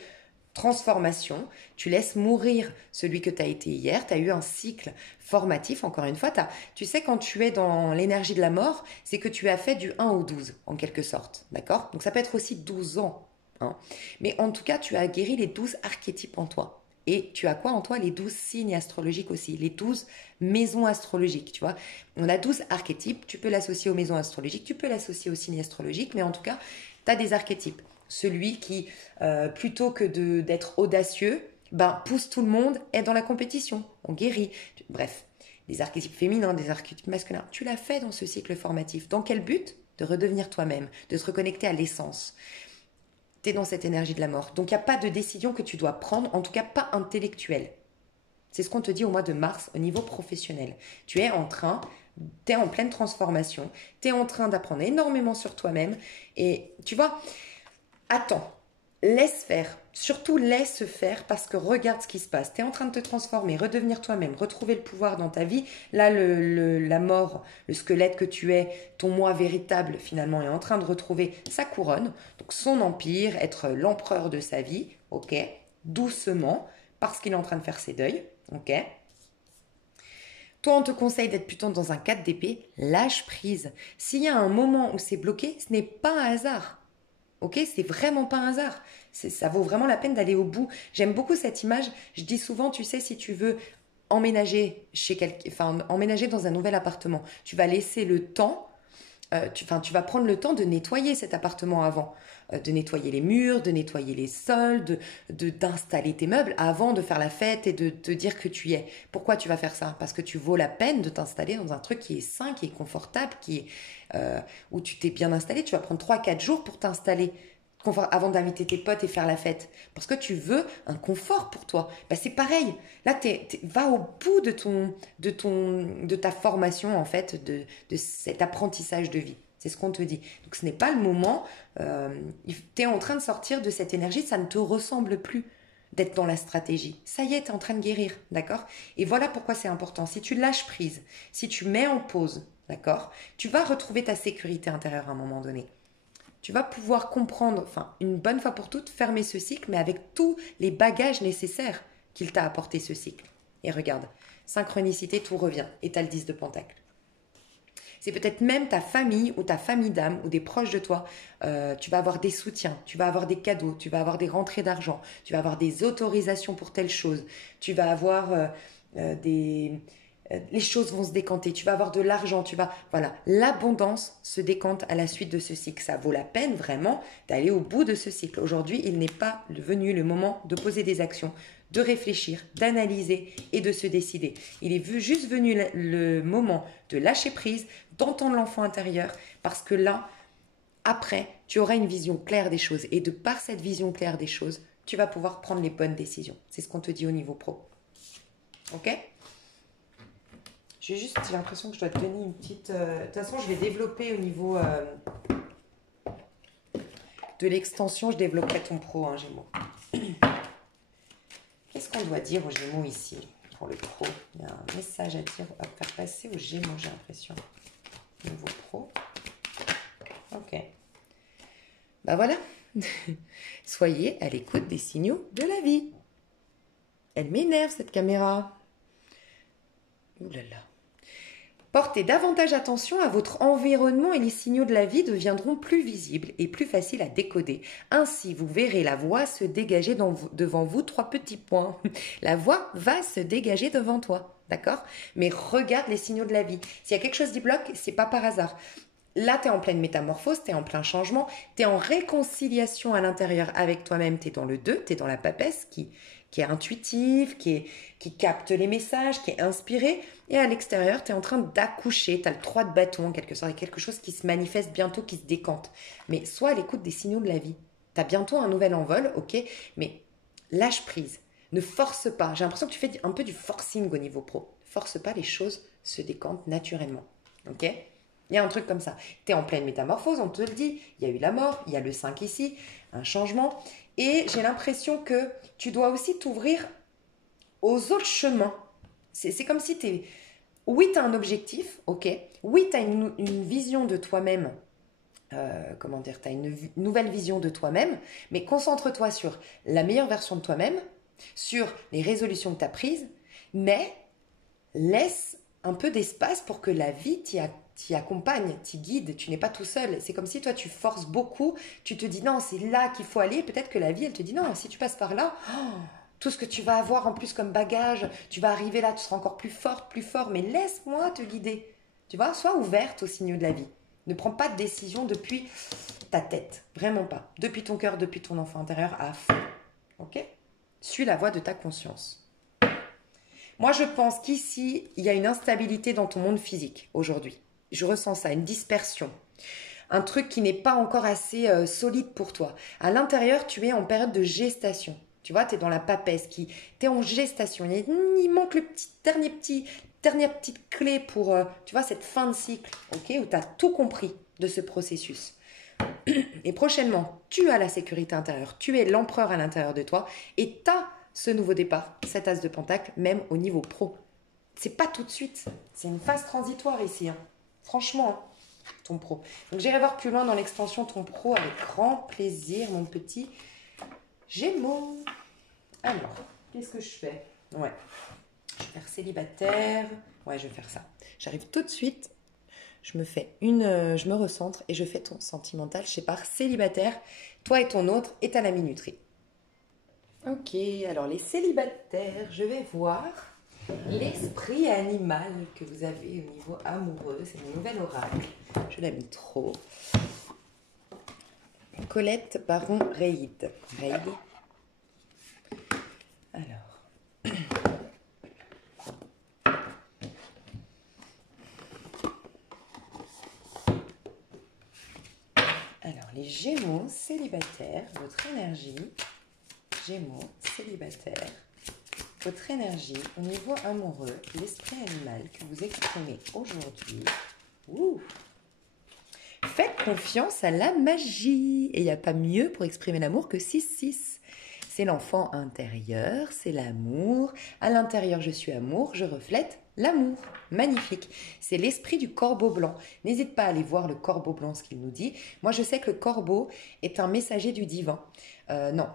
transformation. Tu laisses mourir celui que tu as été hier. Tu as eu un cycle formatif, encore une fois. Tu sais, quand tu es dans l'énergie de la mort, c'est que tu as fait du 1 au 12, en quelque sorte. D'accord? Donc ça peut être aussi 12 ans. Hein. Mais en tout cas, tu as guéri les 12 archétypes en toi. Et tu as quoi en toi? Les 12 signes astrologiques aussi, les 12 maisons astrologiques, tu vois. On a 12 archétypes, tu peux l'associer aux maisons astrologiques, tu peux l'associer aux signes astrologiques, mais en tout cas, tu as des archétypes. Celui qui, plutôt que d'être audacieux, pousse tout le monde, est dans la compétition, on guérit. Bref, des archétypes féminins, des archétypes masculins. Tu l'as fait dans ce cycle formatif. Dans quel but? De redevenir toi-même, de se reconnecter à l'essence. Tu es dans cette énergie de la mort. Donc, il n'y a pas de décision que tu dois prendre, en tout cas pas intellectuelle. C'est ce qu'on te dit au mois de mars au niveau professionnel. Tu es en pleine transformation, tu es en train d'apprendre énormément sur toi-même et tu vois, attends, laisse faire, surtout laisse faire parce que regarde ce qui se passe. Tu es en train de te transformer, redevenir toi-même, retrouver le pouvoir dans ta vie. Là, la mort, le squelette que tu es, ton moi véritable finalement est en train de retrouver sa couronne, donc son empire, être l'empereur de sa vie, ok, doucement, parce qu'il est en train de faire ses deuils, ok. Toi, on te conseille d'être plutôt dans un 4 d'épée, lâche prise. S'il y a un moment où c'est bloqué, ce n'est pas un hasard. Ok, c'est vraiment pas un hasard. Ça vaut vraiment la peine d'aller au bout. J'aime beaucoup cette image. Je dis souvent, tu sais, si tu veux emménager emménager dans un nouvel appartement, tu vas laisser le temps. Tu vas prendre le temps de nettoyer cet appartement avant, de nettoyer les murs, de nettoyer les sols, d'installer tes meubles avant de faire la fête et de te dire que tu y es. Pourquoi tu vas faire ça? Parce que tu vaux la peine de t'installer dans un truc qui est sain, qui est confortable, où tu t'es bien installé. Tu vas prendre 3-4 jours pour t'installer avant d'inviter tes potes et faire la fête. Parce que tu veux un confort pour toi. C'est pareil. Là, va au bout de ta formation, en fait, de cet apprentissage de vie. C'est ce qu'on te dit. Donc, ce n'est pas le moment. Tu es en train de sortir de cette énergie. Ça ne te ressemble plus d'être dans la stratégie. Ça y est, tu es en train de guérir. D'accord? Et voilà pourquoi c'est important. Si tu lâches prise, si tu mets en pause, d'accord, tu vas retrouver ta sécurité intérieure à un moment donné. Tu vas pouvoir comprendre, une bonne fois pour toutes, fermer ce cycle, mais avec tous les bagages nécessaires qu'il t'a apporté ce cycle. Et regarde, synchronicité, tout revient. Et tu as le 10 de Pentacle. C'est peut-être même ta famille ou ta famille d'âme ou des proches de toi. Tu vas avoir des soutiens, tu vas avoir des cadeaux, tu vas avoir des rentrées d'argent, tu vas avoir des autorisations pour telle chose, tu vas avoir les choses vont se décanter, tu vas avoir de l'argent, voilà, l'abondance se décante à la suite de ce cycle. Ça vaut la peine vraiment d'aller au bout de ce cycle. Aujourd'hui, il n'est pas venu le moment de poser des actions, de réfléchir, d'analyser et de se décider. Il est juste venu le moment de lâcher prise, d'entendre l'enfant intérieur, parce que là, après, tu auras une vision claire des choses et de par cette vision claire des choses, tu vas pouvoir prendre les bonnes décisions. C'est ce qu'on te dit au niveau pro. Ok ? J'ai l'impression que je dois te donner une petite... De toute façon, je vais développer au niveau de l'extension. Je développerai ton pro, hein, Gémeaux. Qu'est-ce qu'on doit dire aux Gémeaux ici pour le pro? Il y a un message à dire, à faire passer aux Gémeaux, j'ai l'impression. Niveau pro. Ok. Voilà. Soyez à l'écoute des signaux de la vie. Elle m'énerve, cette caméra. Ouh là là. Portez davantage attention à votre environnement et les signaux de la vie deviendront plus visibles et plus faciles à décoder. Ainsi, vous verrez la voie se dégager devant vous, 3 petits points. La voie va se dégager devant toi, d'accord? Mais regarde les signaux de la vie. S'il y a quelque chose qui bloque, c'est pas par hasard. Là, tu es en pleine métamorphose, tu es en plein changement, tu es en réconciliation à l'intérieur avec toi-même, tu es dans le 2, tu es dans la papesse qui est intuitive, qui capte les messages, qui est inspirée. Et à l'extérieur, tu es en train d'accoucher, tu as le 3 de bâton en quelque sorte, quelque chose qui se manifeste bientôt, qui se décante. Mais sois à l'écoute des signaux de la vie. Tu as bientôt un nouvel envol, ok, mais lâche prise. Ne force pas. J'ai l'impression que tu fais un peu du forcing au niveau pro. Ne force pas, les choses se décantent naturellement. Ok? Il y a un truc comme ça. Tu es en pleine métamorphose, on te le dit. Il y a eu la mort, il y a le 5 ici, un changement. Et j'ai l'impression que tu dois aussi t'ouvrir aux autres chemins. C'est comme si tu es... Oui, tu as un objectif, ok. Oui, tu as une vision de toi-même. Comment dire, tu as une nouvelle vision de toi-même, mais concentre-toi sur la meilleure version de toi-même, sur les résolutions que tu as prises, mais laisse un peu d'espace pour que la vie t'y accompagne, t'y guide, tu n'es pas tout seul. C'est comme si toi tu forces beaucoup, tu te dis non, c'est là qu'il faut aller, peut-être que la vie elle te dit non, si tu passes par là, tout ce que tu vas avoir en plus comme bagage, tu vas arriver là, tu seras encore plus forte, plus fort, mais laisse-moi te guider. Tu vois, sois ouverte aux signaux de la vie. Ne prends pas de décision depuis ta tête, vraiment pas. Depuis ton cœur, depuis ton enfant intérieur à fond. Ok? Suis la voie de ta conscience. Moi, je pense qu'ici, il y a une instabilité dans ton monde physique aujourd'hui. Je ressens ça, une dispersion. Un truc qui n'est pas encore assez solide pour toi. À l'intérieur, tu es en période de gestation. Tu vois, tu es dans la papesse, tu es en gestation. Il manque le dernière petite clé pour, tu vois, cette fin de cycle, ok, où tu as tout compris de ce processus. Et prochainement, tu as la sécurité intérieure, tu es l'empereur à l'intérieur de toi et tu as ce nouveau départ, cet as de pentacle, même au niveau pro. C'est pas tout de suite, c'est une phase transitoire ici. Hein. Franchement, hein, ton pro. Donc j'irai voir plus loin dans l'extension ton pro avec grand plaisir, mon petit Gémeaux. Alors, qu'est-ce que je fais? Ouais, je vais faire célibataire. Ouais, je vais faire ça. J'arrive tout de suite. Je me recentre et je fais ton sentimental. Je sépare célibataire, toi et ton autre, et t'as la minuterie. Ok, alors les célibataires, je vais voir l'esprit animal que vous avez au niveau amoureux. C'est mon nouvel oracle. Je l'aime trop. Colette Baron Reid. Alors. Alors, les Gémeaux célibataires, votre énergie. Gémeaux célibataires. Votre énergie au niveau amoureux, l'esprit animal que vous exprimez aujourd'hui. Ouh. Faites confiance à la magie. Et il n'y a pas mieux pour exprimer l'amour que 6-6. C'est l'enfant intérieur, c'est l'amour. À l'intérieur, je suis amour, je reflète l'amour. Magnifique. C'est l'esprit du corbeau blanc. N'hésite pas à aller voir le corbeau blanc, ce qu'il nous dit. Moi, je sais que le corbeau est un messager du divin. Non,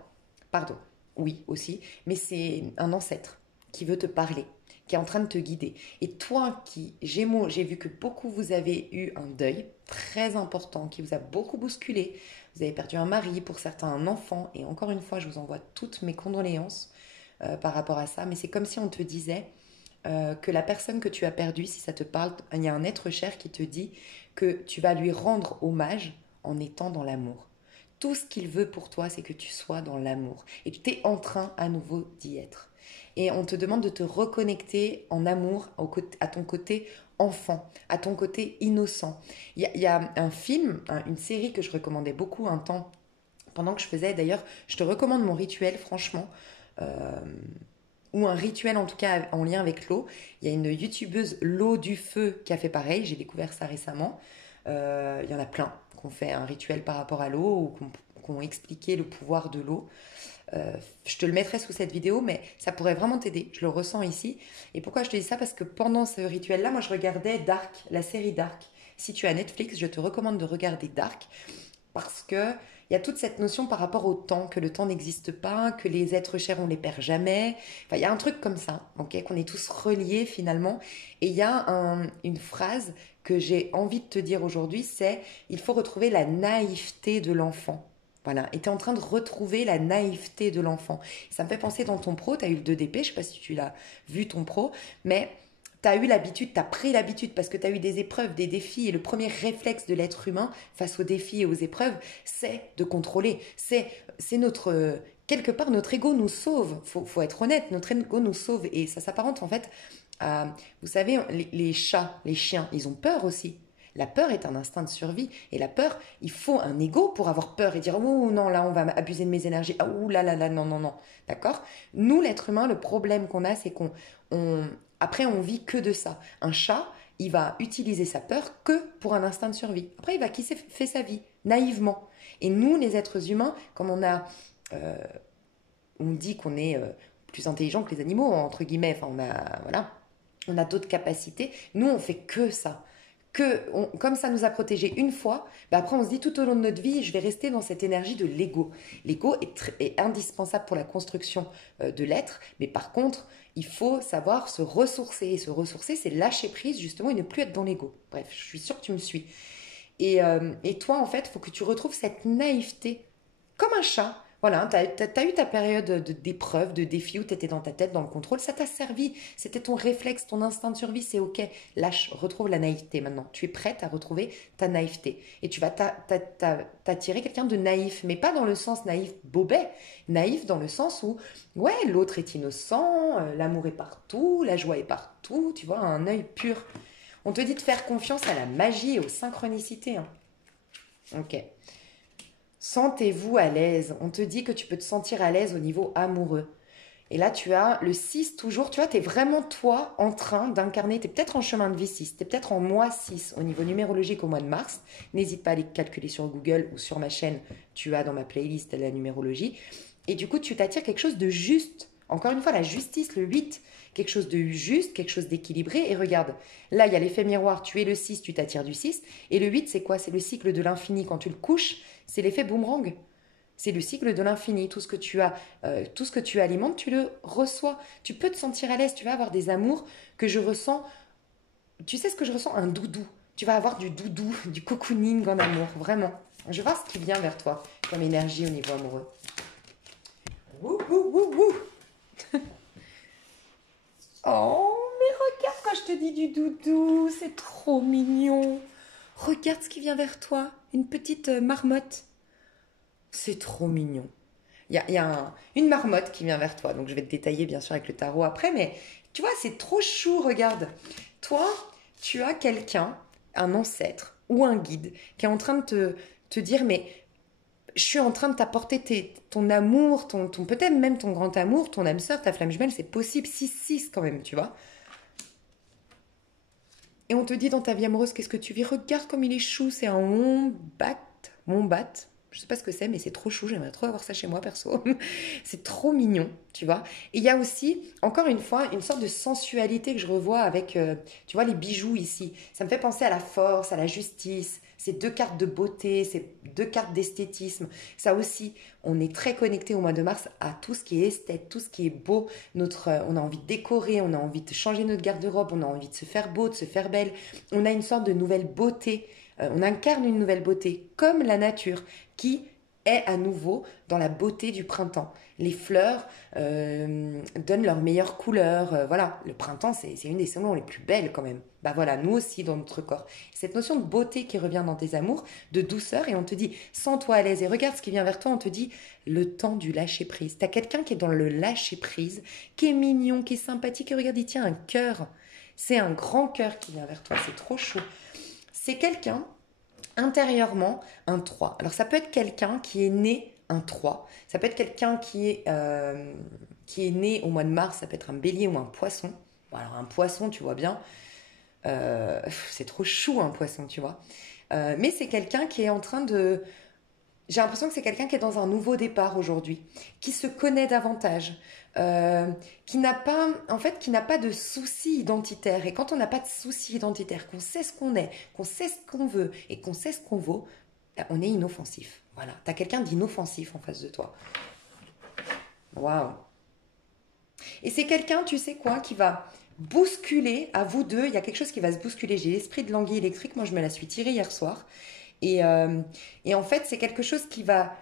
pardon. Oui, aussi. Mais c'est un ancêtre qui veut te parler, qui est en train de te guider. Et toi qui, Gémeaux, j'ai vu que beaucoup vous avez eu un deuil très important qui vous a beaucoup bousculé. Vous avez perdu un mari, pour certains un enfant. Et encore une fois, je vous envoie toutes mes condoléances par rapport à ça. Mais c'est comme si on te disait que la personne que tu as perdue, si ça te parle, il y a un être cher qui te dit que tu vas lui rendre hommage en étant dans l'amour. Tout ce qu'il veut pour toi, c'est que tu sois dans l'amour. Et tu es en train à nouveau d'y être. Et on te demande de te reconnecter en amour à ton côté enfant, à ton côté innocent. Il y a un film, une série que je recommandais beaucoup un temps, pendant que je faisais, d'ailleurs, je te recommande mon rituel, franchement, ou un rituel en tout cas en lien avec l'eau. Il y a une youtubeuse, L'eau du feu, qui a fait pareil, j'ai découvert ça récemment. Il y en a plein qui ont fait un rituel par rapport à l'eau ou qui ont expliqué le pouvoir de l'eau. Je te le mettrai sous cette vidéo, mais ça pourrait vraiment t'aider. Je le ressens ici. Et pourquoi je te dis ça? Parce que pendant ce rituel-là, moi, je regardais Dark, la série Dark. Si tu as Netflix, je te recommande de regarder Dark parce que il y a toute cette notion par rapport au temps, que le temps n'existe pas, que les êtres chers, on les perd jamais. Enfin, il y a un truc comme ça, ok, qu'on est tous reliés finalement. Et il y a une phrase que j'ai envie de te dire aujourd'hui, c'est il faut retrouver la naïveté de l'enfant. Voilà, et tu es en train de retrouver la naïveté de l'enfant. Ça me fait penser dans ton pro, tu as eu le 2DP, je sais pas si tu l'as vu ton pro, mais tu as eu l'habitude, tu as pris l'habitude parce que tu as eu des épreuves, des défis, et le premier réflexe de l'être humain face aux défis et aux épreuves, c'est de contrôler. C'est notre, quelque part, notre ego nous sauve. Faut être honnête, notre ego nous sauve. Et ça s'apparente en fait à, vous savez, les chats, les chiens, ils ont peur aussi. La peur est un instinct de survie. Et la peur, il faut un ego pour avoir peur et dire oh non, là, on va abuser de mes énergies. Ah, ouh là, là, là, non, non, non. D'accord. Nous, l'être humain, le problème qu'on a, c'est après, on vit que de ça. Un chat, il va utiliser sa peur que pour un instinct de survie. Après, il va qui fait sa vie, naïvement. Et nous, les êtres humains, comme euh, on dit qu'on est plus intelligent que les animaux, entre guillemets, enfin, voilà, on a d'autres capacités. Nous, on fait que ça. Comme ça nous a protégés une fois, bah après on se dit tout au long de notre vie, je vais rester dans cette énergie de l'ego. L'ego est indispensable pour la construction de l'être, mais par contre, il faut savoir se ressourcer. Et se ressourcer, c'est lâcher prise justement et ne plus être dans l'ego. Bref, je suis sûre que tu me suis. Et toi, en fait, il faut que tu retrouves cette naïveté, comme un chat. Voilà, t'as eu ta période d'épreuve, de défi où tu étais dans ta tête, dans le contrôle, ça t'a servi. C'était ton réflexe, ton instinct de survie, c'est ok. Lâche, retrouve la naïveté maintenant. Tu es prête à retrouver ta naïveté. Et tu vas t'attirer quelqu'un de naïf, mais pas dans le sens naïf bobet. Naïf dans le sens où, ouais, l'autre est innocent, l'amour est partout, la joie est partout, tu vois, un œil pur. On te dit de faire confiance à la magie et aux synchronicités, hein. Ok. Sentez-vous à l'aise. On te dit que tu peux te sentir à l'aise au niveau amoureux. Et là, tu as le 6 toujours. Tu vois, tu es vraiment toi en train d'incarner. Tu es peut-être en chemin de vie 6. Tu es peut-être en mois 6 au niveau numérologique au mois de mars. N'hésite pas à les calculer sur Google ou sur ma chaîne. Tu as dans ma playlist la numérologie. Et du coup, tu t'attires quelque chose de juste. Encore une fois, la justice, le 8. Quelque chose de juste, quelque chose d'équilibré. Et regarde, là, il y a l'effet miroir. Tu es le 6, tu t'attires du 6. Et le 8, c'est quoi? C'est le cycle de l'infini. Quand tu le couches, c'est l'effet boomerang. C'est le cycle de l'infini. Tout ce que tu alimentes, tu le reçois. Tu peux te sentir à l'aise. Tu vas avoir des amours que je ressens. Tu sais ce que je ressens? Un doudou. Tu vas avoir du doudou, du cocooning en amour. Vraiment. Je vais voir ce qui vient vers toi comme énergie au niveau amoureux. Wouh, wouh, wouh, wouh. Oh, mais regarde quand je te dis du doudou. C'est trop mignon. Regarde ce qui vient vers toi. Une petite marmotte. C'est trop mignon. Il y a une marmotte qui vient vers toi. Donc je vais te détailler bien sûr avec le tarot après. Mais tu vois, c'est trop chou, regarde. Toi, tu as quelqu'un, un ancêtre ou un guide qui est en train de te dire, mais je suis en train de t'apporter ton amour, peut-être même ton grand amour, ton âme sœur, ta flamme jumelle, c'est possible. 6-6 quand même, tu vois. Et on te dit dans ta vie amoureuse, qu'est-ce que tu vis? Regarde comme il est chou, c'est un wombat. Wombat. Je sais pas ce que c'est, mais c'est trop chou. J'aimerais trop avoir ça chez moi, perso. C'est trop mignon, tu vois. Et il y a aussi, encore une fois, une sorte de sensualité que je revois avec, tu vois, les bijoux ici. Ça me fait penser à la force, à la justice. C'est deux cartes de beauté, c'est deux cartes d'esthétisme. Ça aussi, on est très connecté au mois de mars à tout ce qui est esthète, tout ce qui est beau. On a envie de décorer, on a envie de changer notre garde-robe, on a envie de se faire beau, de se faire belle. On a une sorte de nouvelle beauté. On incarne une nouvelle beauté, comme la nature, qui est à nouveau dans la beauté du printemps. Les fleurs donnent leurs meilleures couleurs. Voilà, le printemps, c'est une des saisons les plus belles quand même. Bah voilà, nous aussi dans notre corps. Cette notion de beauté qui revient dans tes amours, de douceur, et on te dit, sens-toi à l'aise et regarde ce qui vient vers toi, on te dit, le temps du lâcher-prise. T'as quelqu'un qui est dans le lâcher-prise, qui est mignon, qui est sympathique, et regarde, il tient un cœur. C'est un grand cœur qui vient vers toi, c'est trop chaud. C'est quelqu'un intérieurement un 3. Alors ça peut être quelqu'un qui est né un 3. Ça peut être quelqu'un qui est né au mois de mars. Ça peut être un bélier ou un poisson. Bon, alors un poisson, tu vois bien. C'est trop chou un poisson, tu vois. Mais c'est quelqu'un qui est en train de... J'ai l'impression que c'est quelqu'un qui est dans un nouveau départ aujourd'hui, qui se connaît davantage, qui n'a pas, en fait, qui n'a pas de soucis identitaires. Et quand on n'a pas de soucis identitaires, qu'on sait ce qu'on est, qu'on sait ce qu'on veut et qu'on sait ce qu'on vaut, on est inoffensif. Voilà, tu as quelqu'un d'inoffensif en face de toi. Waouh. Et c'est quelqu'un, tu sais quoi, qui va bousculer, à vous deux, il y a quelque chose qui va se bousculer. J'ai l'esprit de l'anguille électrique, moi je me la suis tirée hier soir. Et, euh, et en fait, c'est quelque chose qui va...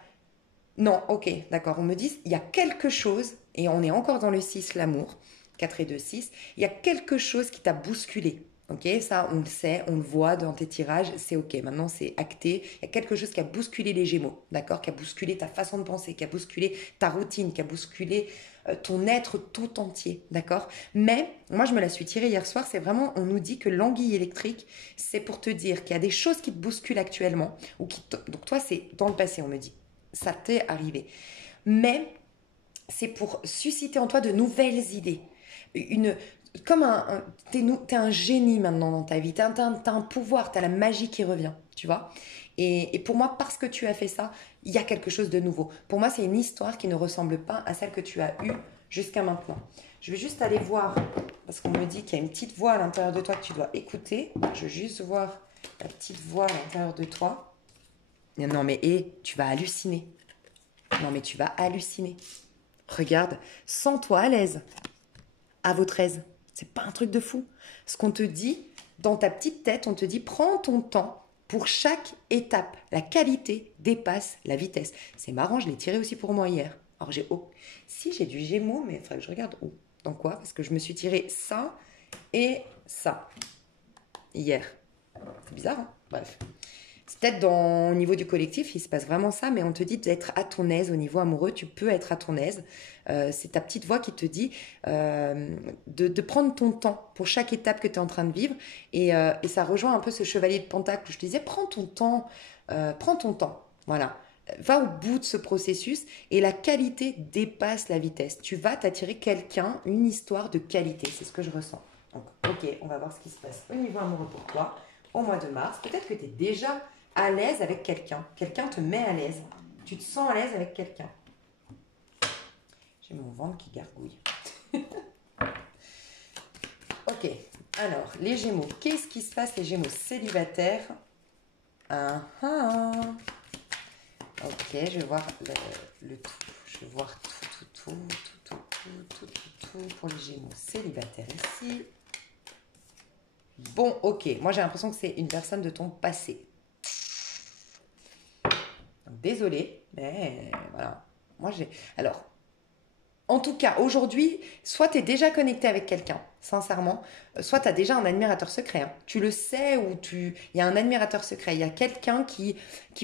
Non, ok, d'accord, on me dit, il y a quelque chose, et on est encore dans le 6, l'amour, 4 et 2, 6, il y a quelque chose qui t'a bousculé. Ok, ça on le sait, on le voit dans tes tirages, c'est ok, maintenant c'est acté. Il y a quelque chose qui a bousculé les Gémeaux, d'accord, qui a bousculé ta façon de penser, qui a bousculé ta routine, qui a bousculé ton être tout entier, d'accord. Mais moi je me la suis tirée hier soir, c'est vraiment, on nous dit que l'anguille électrique, c'est pour te dire qu'il y a des choses qui te bousculent actuellement, donc toi c'est dans le passé, on me dit, ça t'est arrivé. Mais c'est pour susciter en toi de nouvelles idées. Une, comme t'es un génie maintenant dans ta vie. T'as un pouvoir, t'as la magie qui revient, tu vois. Et pour moi, parce que tu as fait ça, il y a quelque chose de nouveau. Pour moi, c'est une histoire qui ne ressemble pas à celle que tu as eue jusqu'à maintenant. Je vais juste aller voir, parce qu'on me dit qu'il y a une petite voix à l'intérieur de toi que tu dois écouter. Je veux juste voir la petite voix à l'intérieur de toi. Non, mais tu vas halluciner. Non, mais tu vas halluciner. Regarde, sens-toi à l'aise, à votre aise. C'est pas un truc de fou. Ce qu'on te dit, dans ta petite tête, on te dit prends ton temps pour chaque étape. La qualité dépasse la vitesse. C'est marrant, je l'ai tiré aussi pour moi hier. Alors si j'ai du Gémeaux, mais il faudrait que je regarde où. Dans quoi? Parce que je me suis tiré ça et ça hier. C'est bizarre, hein? Bref. C'est peut-être au niveau du collectif, il se passe vraiment ça, mais on te dit d'être à ton aise au niveau amoureux, tu peux être à ton aise. C'est ta petite voix qui te dit de prendre ton temps pour chaque étape que tu es en train de vivre. Et ça rejoint un peu ce chevalier de Pentacle où je te disais, prends ton temps. Voilà. Va au bout de ce processus et la qualité dépasse la vitesse. Tu vas t'attirer quelqu'un, une histoire de qualité. C'est ce que je ressens. Donc, ok, on va voir ce qui se passe au niveau amoureux pour toi au mois de mars. Peut-être que tu es déjà à l'aise avec quelqu'un. Quelqu'un te met à l'aise. Tu te sens à l'aise avec quelqu'un. J'ai mon ventre qui gargouille. Ok. Alors, les Gémeaux. Qu'est-ce qui se passe, les Gémeaux célibataires? Ok, je vais voir le tout. Je vais voir tout pour les Gémeaux célibataires ici. Bon, ok. Moi, j'ai l'impression que c'est une personne de ton passé. Désolée, mais voilà. Alors, en tout cas, aujourd'hui, soit tu es déjà connecté avec quelqu'un, sincèrement, soit tu as déjà un admirateur secret. Hein. Tu le sais ou il y a un admirateur secret. Il y a quelqu'un qui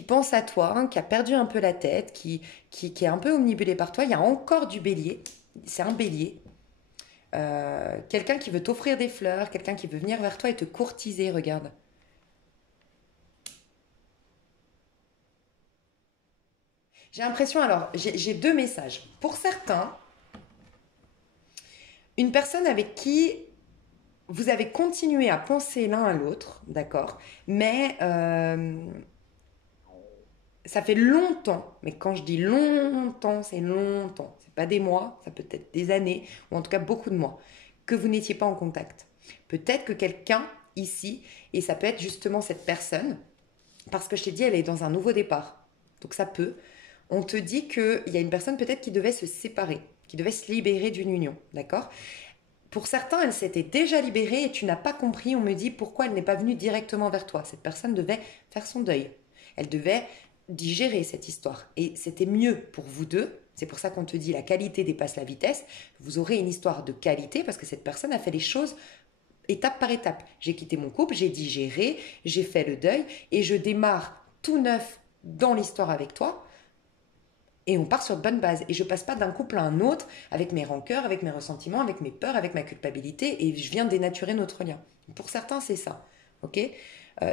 pense à toi, hein, qui a perdu un peu la tête, qui est un peu omnibulé par toi. Il y a encore du bélier. C'est un bélier. Quelqu'un qui veut t'offrir des fleurs, quelqu'un qui veut venir vers toi et te courtiser, regarde. J'ai l'impression, alors, j'ai deux messages. Pour certains, une personne avec qui vous avez continué à penser l'un à l'autre, d'accord, mais ça fait longtemps, mais quand je dis longtemps, c'est longtemps, c'est pas des mois, ça peut être des années, ou en tout cas beaucoup de mois, que vous n'étiez pas en contact. Peut-être que quelqu'un ici, et ça peut être justement cette personne, parce que je t'ai dit, elle est dans un nouveau départ, donc ça peut. On te dit qu'il y a une personne peut-être qui devait se séparer, qui devait se libérer d'une union, d'accord? Pour certains, elle s'était déjà libérée et tu n'as pas compris, on me dit, pourquoi elle n'est pas venue directement vers toi. Cette personne devait faire son deuil. Elle devait digérer cette histoire. Et c'était mieux pour vous deux. C'est pour ça qu'on te dit la qualité dépasse la vitesse. Vous aurez une histoire de qualité parce que cette personne a fait les choses étape par étape. J'ai quitté mon couple, j'ai digéré, j'ai fait le deuil et je démarre tout neuf dans l'histoire avec toi. Et on part sur de bonnes bases. Et je passe pas d'un couple à un autre avec mes rancœurs, avec mes ressentiments, avec mes peurs, avec ma culpabilité. Et je viens dénaturer notre lien. Pour certains, c'est ça. Ok.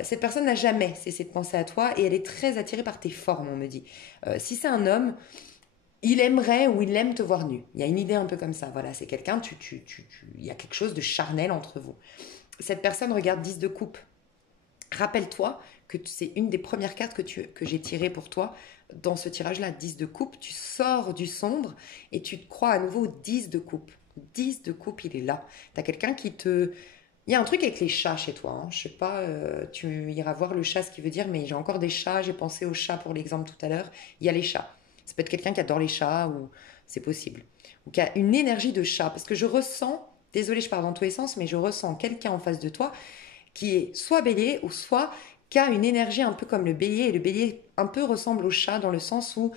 Cette personne n'a jamais cessé de penser à toi et elle est très attirée par tes formes, on me dit. Si c'est un homme, il aimerait ou il aime te voir nu. Il y a une idée un peu comme ça. Voilà, c'est quelqu'un, il y a quelque chose de charnel entre vous. Cette personne regarde 10 de coupe. Rappelle-toi que c'est une des premières cartes que j'ai tirées pour toi dans ce tirage-là, 10 de coupe. Tu sors du sombre et tu te crois à nouveau 10 de coupe. 10 de coupe, il est là. Tu as quelqu'un Il y a un truc avec les chats chez toi, hein. Je sais pas, tu iras voir le chat, ce qui veut dire, mais j'ai encore des chats, j'ai pensé aux chats pour l'exemple tout à l'heure. Il y a les chats. Ça peut être quelqu'un qui adore les chats, ou c'est possible. Ou qui a une énergie de chat. Parce que je ressens, désolée, je pars dans tous les sens, mais je ressens quelqu'un en face de toi qui est soit bélier, ou soit qui a une énergie un peu comme le bélier. Et le bélier un peu ressemble au chat dans le sens où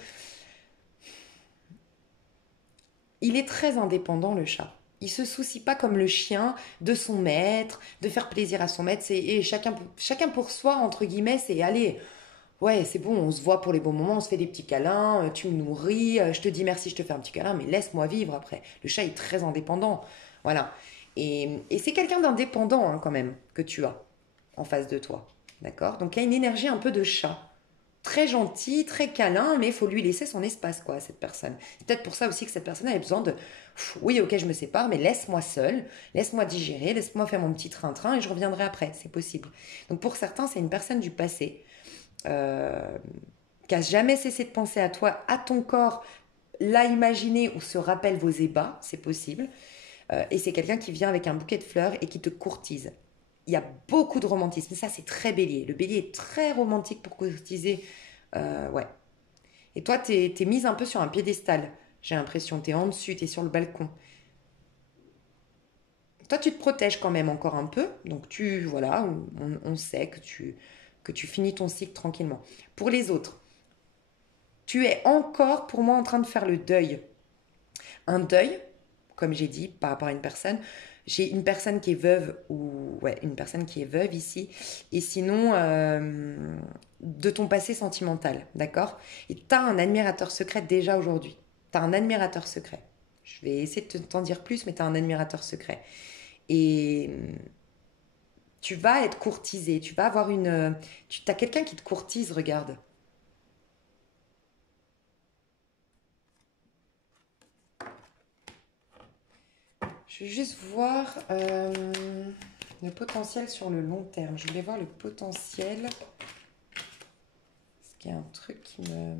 il est très indépendant, le chat. Il se soucie pas comme le chien de son maître, de faire plaisir à son maître. Et chacun pour soi, entre guillemets, c'est allez, ouais, c'est bon, on se voit pour les bons moments, on se fait des petits câlins, tu me nourris, je te dis merci, je te fais un petit câlin, mais laisse-moi vivre après. Le chat est très indépendant. Voilà. Et c'est quelqu'un d'indépendant hein, quand même que tu as en face de toi. D'accord. Donc il y a une énergie un peu de chat. Très gentil, très câlin, mais il faut lui laisser son espace, quoi, à cette personne. C'est peut-être pour ça aussi que cette personne avait besoin de oui, ok, je me sépare, mais laisse-moi seule, laisse-moi digérer, laisse-moi faire mon petit train-train et je reviendrai après, c'est possible. Donc pour certains, c'est une personne du passé euh, qui a jamais cessé de penser à toi, à ton corps, l'a imaginé ou se rappelle vos ébats, c'est possible. Et c'est quelqu'un qui vient avec un bouquet de fleurs et qui te courtise. Il y a beaucoup de romantisme. Ça, c'est très bélier. Le bélier est très romantique pour courtiser. Ouais. Et toi, t'es mise un peu sur un piédestal. J'ai l'impression. T'es en dessus, t'es sur le balcon. Toi, tu te protèges quand même encore un peu. Donc, voilà, on sait que tu finis ton cycle tranquillement. Pour les autres, tu es encore, pour moi, en train de faire le deuil. Un deuil, comme j'ai dit, par rapport à une personne. J'ai une personne qui est veuve, ou ouais, une personne qui est veuve ici, et sinon, de ton passé sentimental, d'accord. Et tu as un admirateur secret déjà aujourd'hui. Tu as un admirateur secret. Je vais essayer de t'en dire plus, mais tu as un admirateur secret. Et tu vas être courtisé, tu vas avoir une... Tu as quelqu'un qui te courtise, regarde. Je vais juste voir le potentiel sur le long terme. Je voulais voir le potentiel. Est-ce qu'il y a un truc qui me...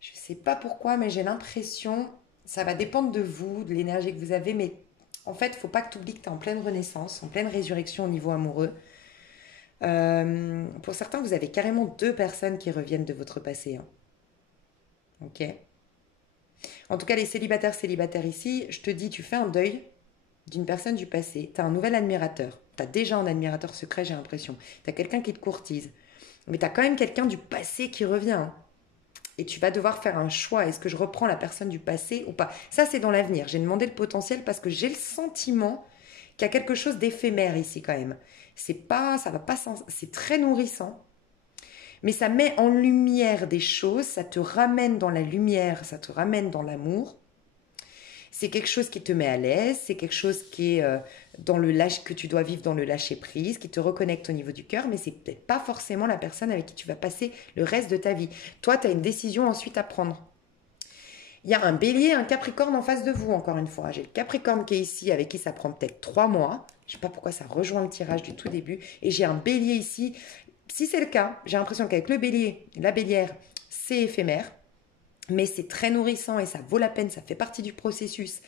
Je sais pas pourquoi, mais j'ai l'impression, ça va dépendre de vous, de l'énergie que vous avez, mais en fait, faut pas que tu oublies que tu es en pleine renaissance, en pleine résurrection au niveau amoureux. Pour certains, vous avez carrément deux personnes qui reviennent de votre passé, hein. Ok. En tout cas, les célibataires, célibataires ici, je te dis, tu fais un deuil d'une personne du passé. Tu as un nouvel admirateur. Tu as déjà un admirateur secret, j'ai l'impression. Tu as quelqu'un qui te courtise. Mais tu as quand même quelqu'un du passé qui revient, hein. Et tu vas devoir faire un choix. Est-ce que je reprends la personne du passé ou pas? Ça, c'est dans l'avenir. J'ai demandé le potentiel parce que j'ai le sentiment qu'il y a quelque chose d'éphémère ici quand même. C'est pas, ça va pas, c'est très nourrissant, mais ça met en lumière des choses, ça te ramène dans la lumière, ça te ramène dans l'amour. C'est quelque chose qui te met à l'aise, c'est quelque chose qui est dans le lâche que tu dois vivre dans le lâcher prise, qui te reconnecte au niveau du cœur, mais c'est peut-être pas forcément la personne avec qui tu vas passer le reste de ta vie. Toi, tu as une décision ensuite à prendre. Il y a un bélier, un capricorne en face de vous, encore une fois. J'ai le capricorne qui est ici, avec qui ça prend peut-être 3 mois. Je ne sais pas pourquoi ça rejoint le tirage du tout début. Et j'ai un bélier ici. Si c'est le cas, j'ai l'impression qu'avec le bélier, la bélière, c'est éphémère. Mais c'est très nourrissant et ça vaut la peine, ça fait partie du processus.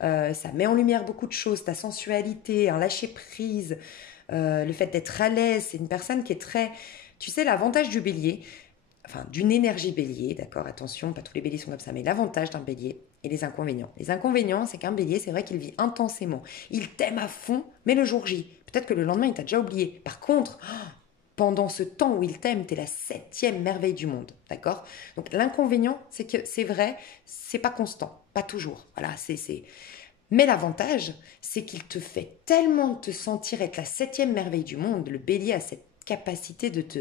Ça met en lumière beaucoup de choses, ta sensualité, un lâcher-prise, le fait d'être à l'aise. C'est une personne qui est très... Tu sais, l'avantage du bélier, enfin d'une énergie bélier, d'accord, attention, pas tous les béliers sont comme ça, mais l'avantage d'un bélier et les inconvénients. Les inconvénients, c'est qu'un bélier, c'est vrai qu'il vit intensément. Il t'aime à fond, mais le jour J, peut-être que le lendemain, il t'a déjà oublié. Par contre, pendant ce temps où il t'aime, t'es la septième merveille du monde, d'accord. Donc l'inconvénient, c'est que c'est vrai, c'est pas constant, pas toujours. Voilà, c'est... Mais l'avantage, c'est qu'il te fait tellement te sentir être la septième merveille du monde. Le bélier a cette capacité de te...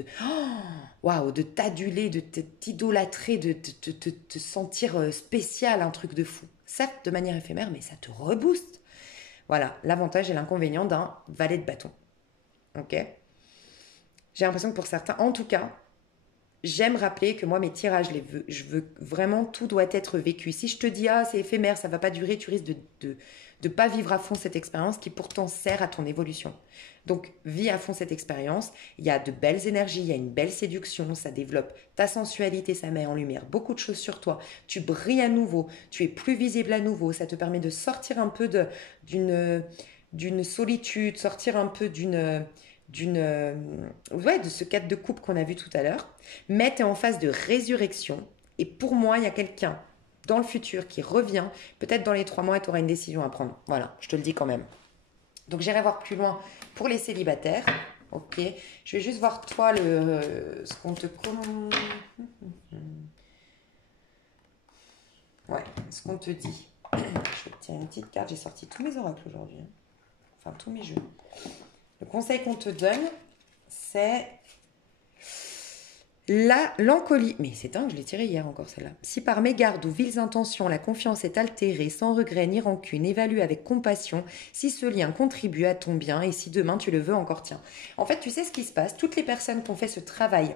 Waouh, de t'aduler, de t'idolâtrer, de te sentir spécial, un truc de fou. Certes, de manière éphémère, mais ça te rebooste. Voilà, l'avantage et l'inconvénient d'un valet de bâton. Ok. J'ai l'impression que pour certains, en tout cas, j'aime rappeler que moi, mes tirages, je veux vraiment, tout doit être vécu. Si je te dis, ah, c'est éphémère, ça va pas durer, tu risques de pas vivre à fond cette expérience qui pourtant sert à ton évolution. Donc, vis à fond cette expérience. Il y a de belles énergies, il y a une belle séduction, ça développe ta sensualité, ça met en lumière beaucoup de choses sur toi. Tu brilles à nouveau, tu es plus visible à nouveau, ça te permet de sortir un peu d'une solitude, sortir un peu ouais, de ce cadre de coupe qu'on a vu tout à l'heure. Mais tu es en phase de résurrection. Et pour moi, il y a quelqu'un dans le futur qui revient. Peut-être dans les 3 mois, tu auras une décision à prendre. Voilà, je te le dis quand même. Donc j'irai voir plus loin pour les célibataires. Ok. Je vais juste voir toi ce qu'on te... Ouais, ce qu'on te dit. Je vais te tirer une petite carte. J'ai sorti tous mes oracles aujourd'hui. Enfin, tous mes jeux. Le conseil qu'on te donne, c'est l'encolie. Mais c'est dingue, je l'ai tiré hier encore celle-là. Si par mégarde ou viles intentions, la confiance est altérée, sans regret ni rancune, évalue avec compassion si ce lien contribue à ton bien et si demain tu le veux encore, tiens. En fait, tu sais ce qui se passe. Toutes les personnes qui ont fait ce travail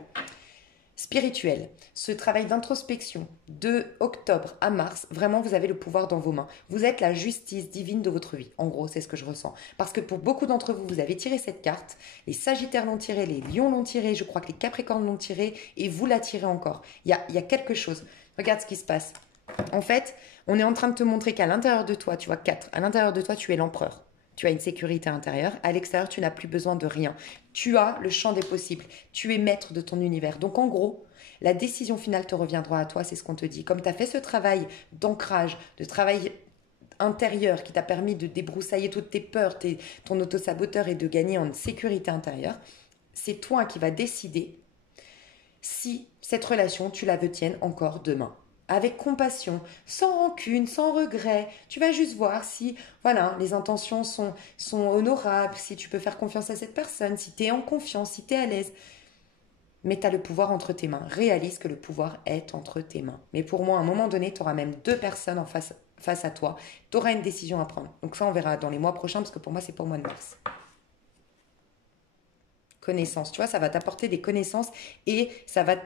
spirituel, ce travail d'introspection de octobre à mars, vraiment vous avez le pouvoir dans vos mains. Vous êtes la justice divine de votre vie. En gros, c'est ce que je ressens. Parce que pour beaucoup d'entre vous, vous avez tiré cette carte, les Sagittaires l'ont tirée, les Lions l'ont tirée, je crois que les Capricornes l'ont tirée et vous la tirez encore. Il y a quelque chose. Regarde ce qui se passe. En fait, on est en train de te montrer qu'à l'intérieur de toi, tu vois 4, à l'intérieur de toi, tu es l'empereur. Tu as une sécurité intérieure. À l'extérieur, tu n'as plus besoin de rien. Tu as le champ des possibles. Tu es maître de ton univers. Donc, en gros, la décision finale te reviendra à toi, c'est ce qu'on te dit. Comme tu as fait ce travail d'ancrage, de travail intérieur qui t'a permis de débroussailler toutes tes peurs, ton autosaboteur et de gagner en sécurité intérieure, c'est toi qui vas décider si cette relation, tu la veux tienne encore demain avec compassion, sans rancune, sans regret. Tu vas juste voir si voilà, les intentions sont honorables, si tu peux faire confiance à cette personne, si tu es en confiance, si tu es à l'aise. Mais tu as le pouvoir entre tes mains. Réalise que le pouvoir est entre tes mains. Mais pour moi, à un moment donné, tu auras même 2 personnes face à toi. Tu auras une décision à prendre. Donc ça, on verra dans les mois prochains, parce que pour moi, c'est pour le mois de mars. Connaissances, tu vois, ça va t'apporter des connaissances et il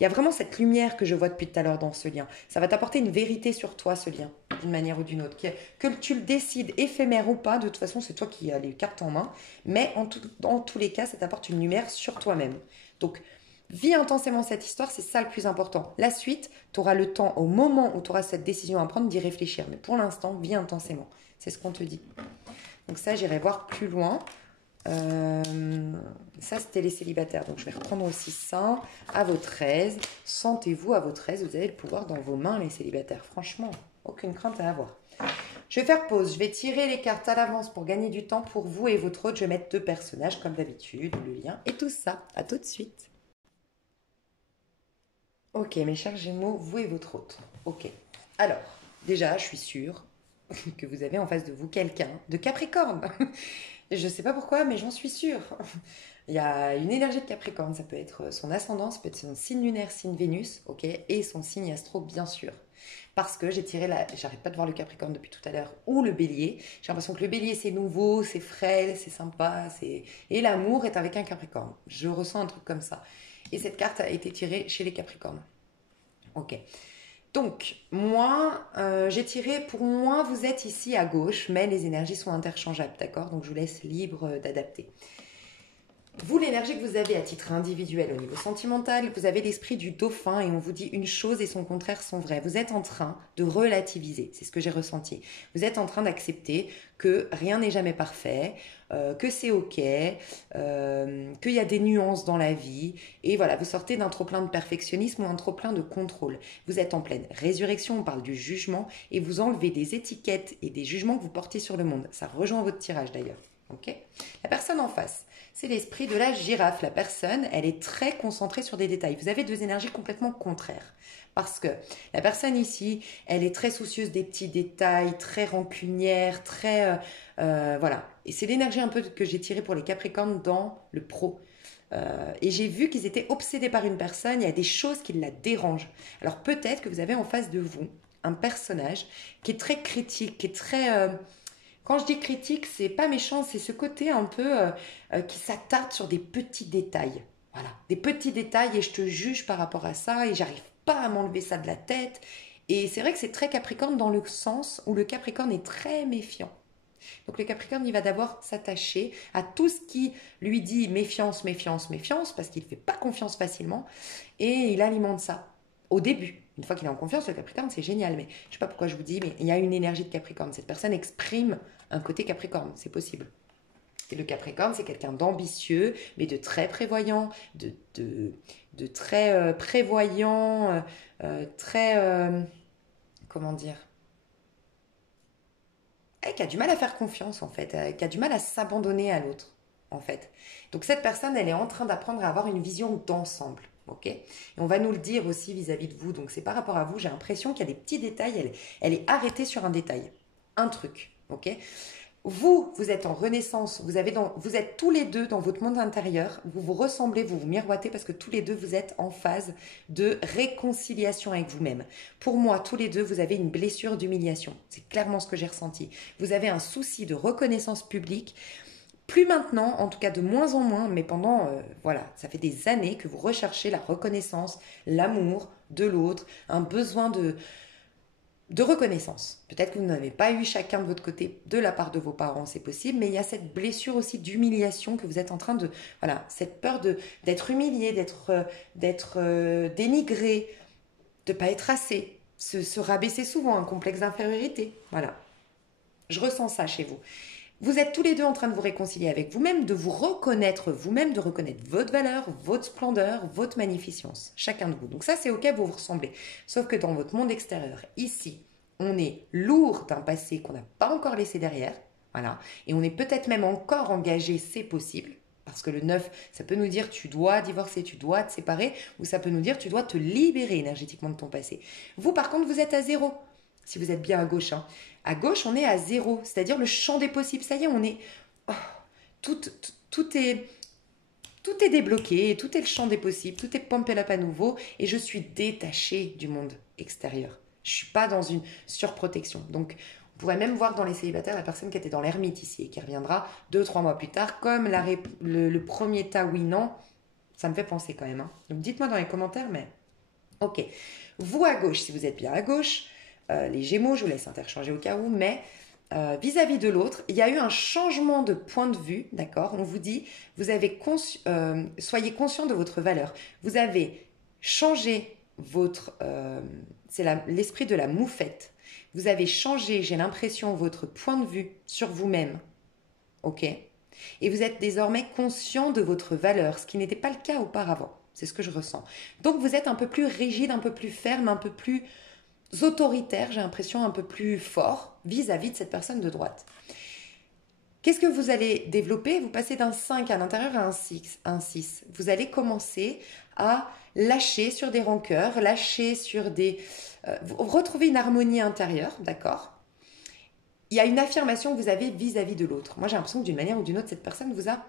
y a vraiment cette lumière que je vois depuis tout à l'heure dans ce lien. Ça va t'apporter une vérité sur toi, ce lien, d'une manière ou d'une autre. Que tu le décides éphémère ou pas, de toute façon, c'est toi qui as les cartes en main. Mais dans tous les cas, ça t'apporte une lumière sur toi-même. Donc, vis intensément cette histoire, c'est ça le plus important. La suite, tu auras le temps, au moment où tu auras cette décision à prendre, d'y réfléchir. Mais pour l'instant, vis intensément. C'est ce qu'on te dit. Donc ça, j'irai voir plus loin. Ça, c'était les célibataires. Donc, je vais reprendre aussi ça. À votre aise. Sentez-vous à votre aise. Vous avez le pouvoir dans vos mains, les célibataires. Franchement, aucune crainte à avoir. Je vais faire pause. Je vais tirer les cartes à l'avance pour gagner du temps pour vous et votre hôte. Je vais mettre 2 personnages, comme d'habitude, le lien et tout ça. À tout de suite. Ok, mes chers Gémeaux, vous et votre hôte. Ok. Alors, déjà, je suis sûre que vous avez en face de vous quelqu'un de Capricorne. Je ne sais pas pourquoi, mais j'en suis sûre. Il y a une énergie de Capricorne, ça peut être son ascendant, ça peut être son signe lunaire, signe Vénus, ok, et son signe astro, bien sûr. Parce que j'ai tiré j'arrête pas de voir le Capricorne depuis tout à l'heure, ou le Bélier. J'ai l'impression que le Bélier, c'est nouveau, c'est frais, c'est sympa, et l'amour est avec un Capricorne. Je ressens un truc comme ça. Et cette carte a été tirée chez les Capricornes. Ok. Donc, moi, j'ai tiré, pour moi, vous êtes ici à gauche, mais les énergies sont interchangeables, d'accord? Donc, je vous laisse libre d'adapter. Vous, l'énergie que vous avez à titre individuel au niveau sentimental, vous avez l'esprit du dauphin et on vous dit une chose et son contraire sont vrais. Vous êtes en train de relativiser, c'est ce que j'ai ressenti. Vous êtes en train d'accepter que rien n'est jamais parfait, que c'est ok, qu'il y a des nuances dans la vie. Et voilà, vous sortez d'un trop-plein de perfectionnisme ou un trop-plein de contrôle. Vous êtes en pleine résurrection, on parle du jugement et vous enlevez des étiquettes et des jugements que vous portez sur le monde. Ça rejoint votre tirage d'ailleurs. Okay. La personne en face, c'est l'esprit de la girafe. La personne, elle est très concentrée sur des détails. Vous avez 2 énergies complètement contraires. Parce que la personne ici, elle est très soucieuse des petits détails, très rancunière, très... voilà. Et c'est l'énergie un peu que j'ai tirée pour les Capricornes dans le pro. Et j'ai vu qu'ils étaient obsédés par une personne. Il y a des choses qui la dérangent. Alors peut-être que vous avez en face de vous un personnage qui est très critique, qui est très... Quand je dis critique, c'est pas méchant, c'est ce côté un peu qui s'attarde sur des petits détails. Voilà, des petits détails et je te juge par rapport à ça et j'arrive pas à m'enlever ça de la tête. Et c'est vrai que c'est très Capricorne dans le sens où le Capricorne est très méfiant. Donc le Capricorne, il va d'abord s'attacher à tout ce qui lui dit méfiance, méfiance, méfiance, parce qu'il ne fait pas confiance facilement, et il alimente ça au début. Une fois qu'il est en confiance, le Capricorne, c'est génial. Mais je ne sais pas pourquoi je vous dis, mais il y a une énergie de Capricorne. Cette personne exprime un côté Capricorne, c'est possible. Et le Capricorne, c'est quelqu'un d'ambitieux, mais de très prévoyant, de très prévoyant, très... comment dire, qui a du mal à faire confiance en fait, qui a du mal à s'abandonner à l'autre en fait. Donc cette personne, elle est en train d'apprendre à avoir une vision d'ensemble. Ok. Et on va nous le dire aussi vis-à-vis de vous. Donc c'est par rapport à vous. J'ai l'impression qu'il y a des petits détails. Elle est arrêtée sur un détail, un truc. Ok. Vous êtes en renaissance, vous êtes tous les deux dans votre monde intérieur, vous vous ressemblez, vous vous miroitez parce que tous les deux vous êtes en phase de réconciliation avec vous-même. Pour moi, tous les deux, vous avez une blessure d'humiliation. C'est clairement ce que j'ai ressenti. Vous avez un souci de reconnaissance publique. Plus maintenant, en tout cas de moins en moins, mais pendant, voilà, ça fait des années que vous recherchez la reconnaissance, l'amour de l'autre, un besoin de reconnaissance. Peut-être que vous n'avez pas eu chacun de votre côté de la part de vos parents, c'est possible, mais il y a cette blessure aussi d'humiliation que vous êtes en train de... Voilà, cette peur d'être humilié, d'être dénigré, de ne pas être assez, se rabaisser souvent, un complexe d'infériorité. Voilà, je ressens ça chez vous. Vous êtes tous les deux en train de vous réconcilier avec vous-même, de vous reconnaître vous-même, de reconnaître votre valeur, votre splendeur, votre magnificence, chacun de vous. Donc ça, c'est ok, vous vous ressemblez. Sauf que dans votre monde extérieur, ici, on est lourd d'un passé qu'on n'a pas encore laissé derrière, voilà, et on est peut-être même encore engagé, c'est possible, parce que le 9, ça peut nous dire tu dois divorcer, tu dois te séparer, ou ça peut nous dire tu dois te libérer énergétiquement de ton passé. Vous, par contre, vous êtes à zéro, si vous êtes bien à gauche, hein. À gauche, on est à zéro, c'est-à-dire le champ des possibles. Ça y est, on est... Oh, tout, tout est débloqué, tout est le champ des possibles, tout est pumpé up à nouveau et je suis détachée du monde extérieur. Je ne suis pas dans une surprotection. Donc, on pourrait même voir dans les célibataires la personne qui était dans l'ermite ici et qui reviendra 2-3 mois plus tard, comme le premier tas oui-non. Ça me fait penser quand même, hein. Donc, dites-moi dans les commentaires, mais... Ok. Vous à gauche, si vous êtes bien à gauche... les Gémeaux, je vous laisse interchanger au cas où, mais vis-à-vis de l'autre, il y a eu un changement de point de vue, d'accord. On vous dit, soyez conscient de votre valeur. Vous avez changé votre... c'est l'esprit de la moufette. Vous avez changé, j'ai l'impression, votre point de vue sur vous-même, ok. Et vous êtes désormais conscient de votre valeur, ce qui n'était pas le cas auparavant. C'est ce que je ressens. Donc vous êtes un peu plus rigide, un peu plus ferme, un peu plus... autoritaire, j'ai l'impression un peu plus fort vis-à-vis de cette personne de droite. Qu'est-ce que vous allez développer? Vous passez d'un 5 à l'intérieur à un 6. Vous allez commencer à lâcher sur des rancœurs, lâcher sur des... vous retrouvez une harmonie intérieure, d'accord? Il y a une affirmation que vous avez vis-à-vis de l'autre. Moi, j'ai l'impression que d'une manière ou d'une autre, cette personne vous a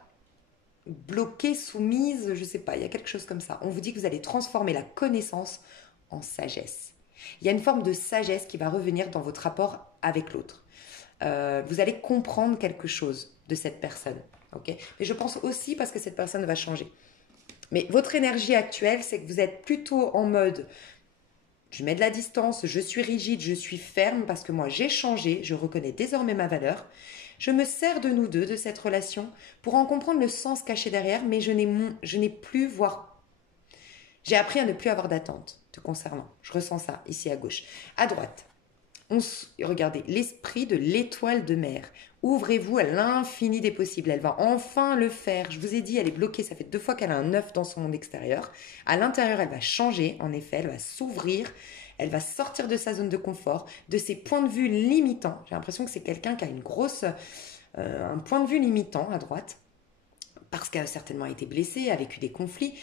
bloqué, soumise, je ne sais pas, il y a quelque chose comme ça. On vous dit que vous allez transformer la connaissance en sagesse. Il y a une forme de sagesse qui va revenir dans votre rapport avec l'autre. Vous allez comprendre quelque chose de cette personne. Okay. Mais je pense aussi parce que cette personne va changer. Mais votre énergie actuelle, c'est que vous êtes plutôt en mode je mets de la distance, je suis rigide, je suis ferme parce que moi j'ai changé, je reconnais désormais ma valeur. Je me sers de nous deux, de cette relation, pour en comprendre le sens caché derrière, mais je n'ai plus, voire j'ai appris à ne plus avoir d'attente te concernant. Je ressens ça ici à gauche. À droite, regardez, l'esprit de l'étoile de mer. Ouvrez-vous à l'infini des possibles. Elle va enfin le faire. Je vous ai dit, elle est bloquée. Ça fait 2 fois qu'elle a un 9 dans son monde extérieur. À l'intérieur, elle va changer. En effet, elle va s'ouvrir. Elle va sortir de sa zone de confort, de ses points de vue limitants. J'ai l'impression que c'est quelqu'un qui a un point de vue limitant à droite, parce qu'elle a certainement été blessée, a vécu des conflits.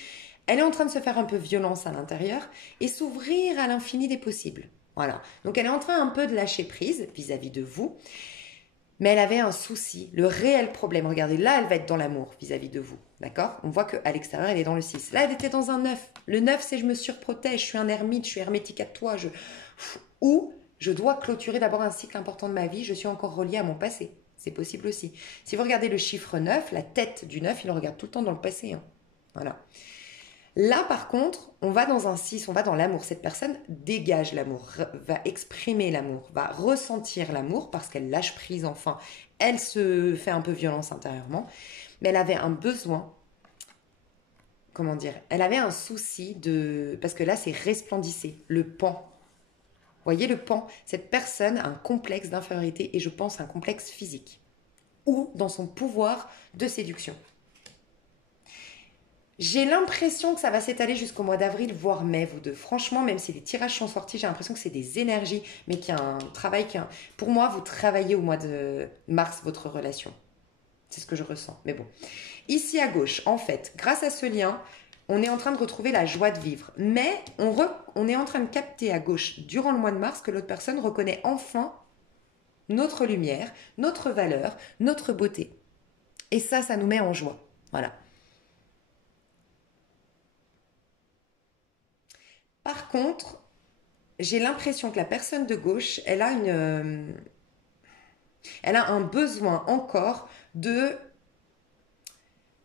Elle est en train de se faire un peu violence à l'intérieur et s'ouvrir à l'infini des possibles. Voilà. Donc elle est en train un peu de lâcher prise vis-à-vis de vous. Mais elle avait un souci, le réel problème. Regardez, là, elle va être dans l'amour vis-à-vis de vous. D'accord? On voit qu'à l'extérieur, elle est dans le 6. Là, elle était dans un 9. Le 9, c'est je me surprotège, je suis un ermite, je suis hermétique à toi. Ou je dois clôturer d'abord un cycle important de ma vie, je suis encore reliée à mon passé. C'est possible aussi. Si vous regardez le chiffre 9, la tête du 9, il le regarde tout le temps dans le passé. Hein. Voilà. Là, par contre, on va dans un 6, on va dans l'amour. Cette personne dégage l'amour, va exprimer l'amour, va ressentir l'amour parce qu'elle lâche prise enfin. Elle se fait un peu violence intérieurement, mais elle avait un besoin, comment dire, elle avait un souci de... Parce que là, c'est resplendissé, le pan. Vous voyez le pan, cette personne a un complexe d'infériorité et je pense un complexe physique ou dans son pouvoir de séduction. J'ai l'impression que ça va s'étaler jusqu'au mois d'avril, voire mai, vous deux. Franchement, même si les tirages sont sortis, j'ai l'impression que c'est des énergies, mais qu'il y a un travail qui... Pour moi, vous travaillez au mois de mars votre relation. C'est ce que je ressens. Mais bon. Ici à gauche, en fait, grâce à ce lien, on est en train de retrouver la joie de vivre. Mais on est en train de capter à gauche, durant le mois de mars, que l'autre personne reconnaît enfin notre lumière, notre valeur, notre beauté. Et ça nous met en joie. Voilà. Par contre, j'ai l'impression que la personne de gauche, elle a un besoin encore de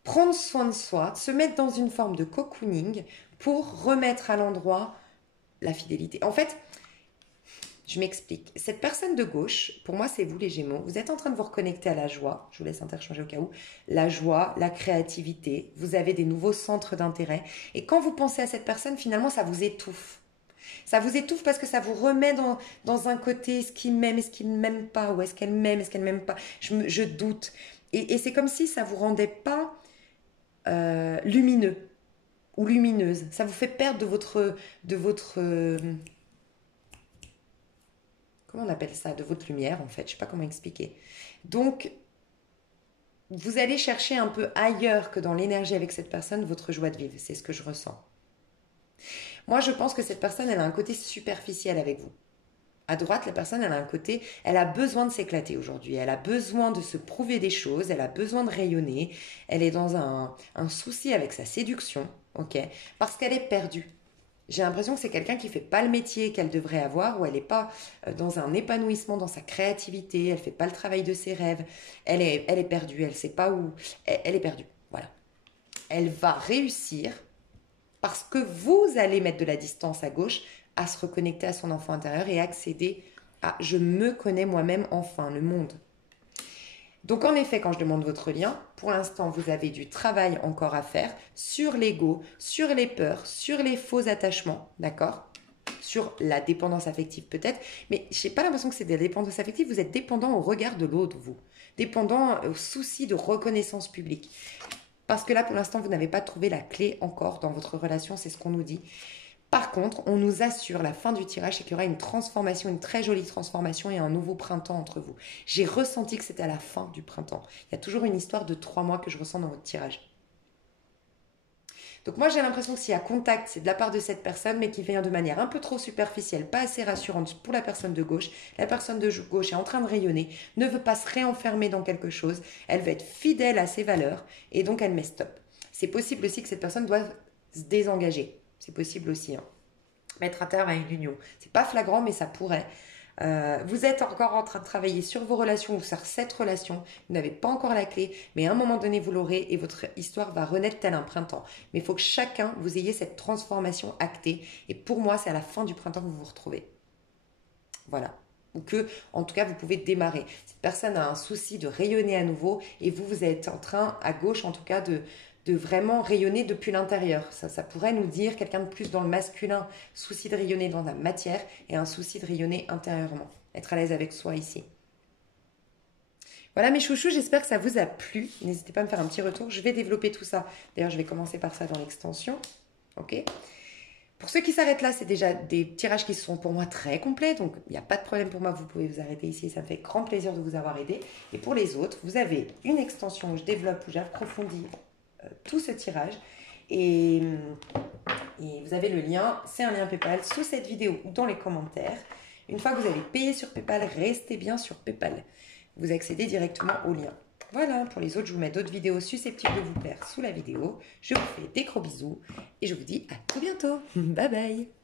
prendre soin de soi, de se mettre dans une forme de cocooning pour remettre à l'endroit la fidélité. En fait, je m'explique. Cette personne de gauche, pour moi, c'est vous les Gémeaux. Vous êtes en train de vous reconnecter à la joie. Je vous laisse interchanger au cas où. La joie, la créativité. Vous avez des nouveaux centres d'intérêt. Et quand vous pensez à cette personne, finalement, ça vous étouffe. Ça vous étouffe parce que ça vous remet dans un côté, est-ce qu'il m'aime, est-ce qu'il ne m'aime pas, ou est-ce qu'elle m'aime, est-ce qu'elle ne m'aime pas. Je doute. Et c'est comme si ça ne vous rendait pas lumineux ou lumineuse. Ça vous fait perdre comment on appelle ça, de votre lumière en fait. Je ne sais pas comment expliquer. Donc, vous allez chercher un peu ailleurs que dans l'énergie avec cette personne votre joie de vivre. C'est ce que je ressens. Moi, je pense que cette personne, elle a un côté superficiel avec vous. À droite, la personne, elle a un côté, elle a besoin de s'éclater aujourd'hui. Elle a besoin de se prouver des choses. Elle a besoin de rayonner. Elle est dans un souci avec sa séduction, ok? Parce qu'elle est perdue. J'ai l'impression que c'est quelqu'un qui fait pas le métier qu'elle devrait avoir, ou elle n'est pas dans un épanouissement dans sa créativité. Elle fait pas le travail de ses rêves. Elle est perdue. Elle sait pas où. Elle est perdue. Voilà. Elle va réussir parce que vous allez mettre de la distance à gauche à se reconnecter à son enfant intérieur et accéder à je me connais moi-même enfin, le monde. Donc en effet, quand je demande votre lien, pour l'instant, vous avez du travail encore à faire sur l'ego, sur les peurs, sur les faux attachements, d'accord? Sur la dépendance affective peut-être, mais je n'ai pas l'impression que c'est de la dépendance affective, vous êtes dépendant au regard de l'autre, vous. Dépendant au souci de reconnaissance publique. Parce que là, pour l'instant, vous n'avez pas trouvé la clé encore dans votre relation, c'est ce qu'on nous dit. Par contre, on nous assure la fin du tirage, c'est qu'il y aura une transformation, une très jolie transformation et un nouveau printemps entre vous. J'ai ressenti que c'était à la fin du printemps. Il y a toujours une histoire de 3 mois que je ressens dans votre tirage. Donc moi j'ai l'impression que s'il y a contact, c'est de la part de cette personne, mais qui vient de manière un peu trop superficielle, pas assez rassurante pour la personne de gauche. La personne de gauche est en train de rayonner, ne veut pas se réenfermer dans quelque chose, elle veut être fidèle à ses valeurs, et donc elle met stop. C'est possible aussi que cette personne doive se désengager. C'est possible aussi. Hein. Mettre un terme à une union. C'est pas flagrant, mais ça pourrait. Vous êtes encore en train de travailler sur vos relations ou sur cette relation. Vous n'avez pas encore la clé, mais à un moment donné, vous l'aurez et votre histoire va renaître tel un printemps. Mais il faut que chacun, vous ayez cette transformation actée. Et pour moi, c'est à la fin du printemps que vous vous retrouvez. Voilà. Ou que, en tout cas, vous pouvez démarrer. Cette personne a un souci de rayonner à nouveau et vous êtes en train, à gauche en tout cas, de vraiment rayonner depuis l'intérieur. Ça pourrait nous dire quelqu'un de plus dans le masculin, souci de rayonner dans la matière et un souci de rayonner intérieurement. Être à l'aise avec soi ici. Voilà mes chouchous, j'espère que ça vous a plu. N'hésitez pas à me faire un petit retour. Je vais développer tout ça. D'ailleurs, je vais commencer par ça dans l'extension. Ok ? Pour ceux qui s'arrêtent là, c'est déjà des tirages qui sont pour moi très complets, donc il n'y a pas de problème pour moi, vous pouvez vous arrêter ici, ça me fait grand plaisir de vous avoir aidé. Et pour les autres, vous avez une extension où je développe, où j'approfondis tout ce tirage. Et vous avez le lien, c'est un lien PayPal sous cette vidéo ou dans les commentaires. Une fois que vous avez payé sur PayPal, restez bien sur PayPal. Vous accédez directement au lien. Voilà, pour les autres, je vous mets d'autres vidéos susceptibles de vous plaire sous la vidéo. Je vous fais des gros bisous et je vous dis à tout bientôt. Bye bye.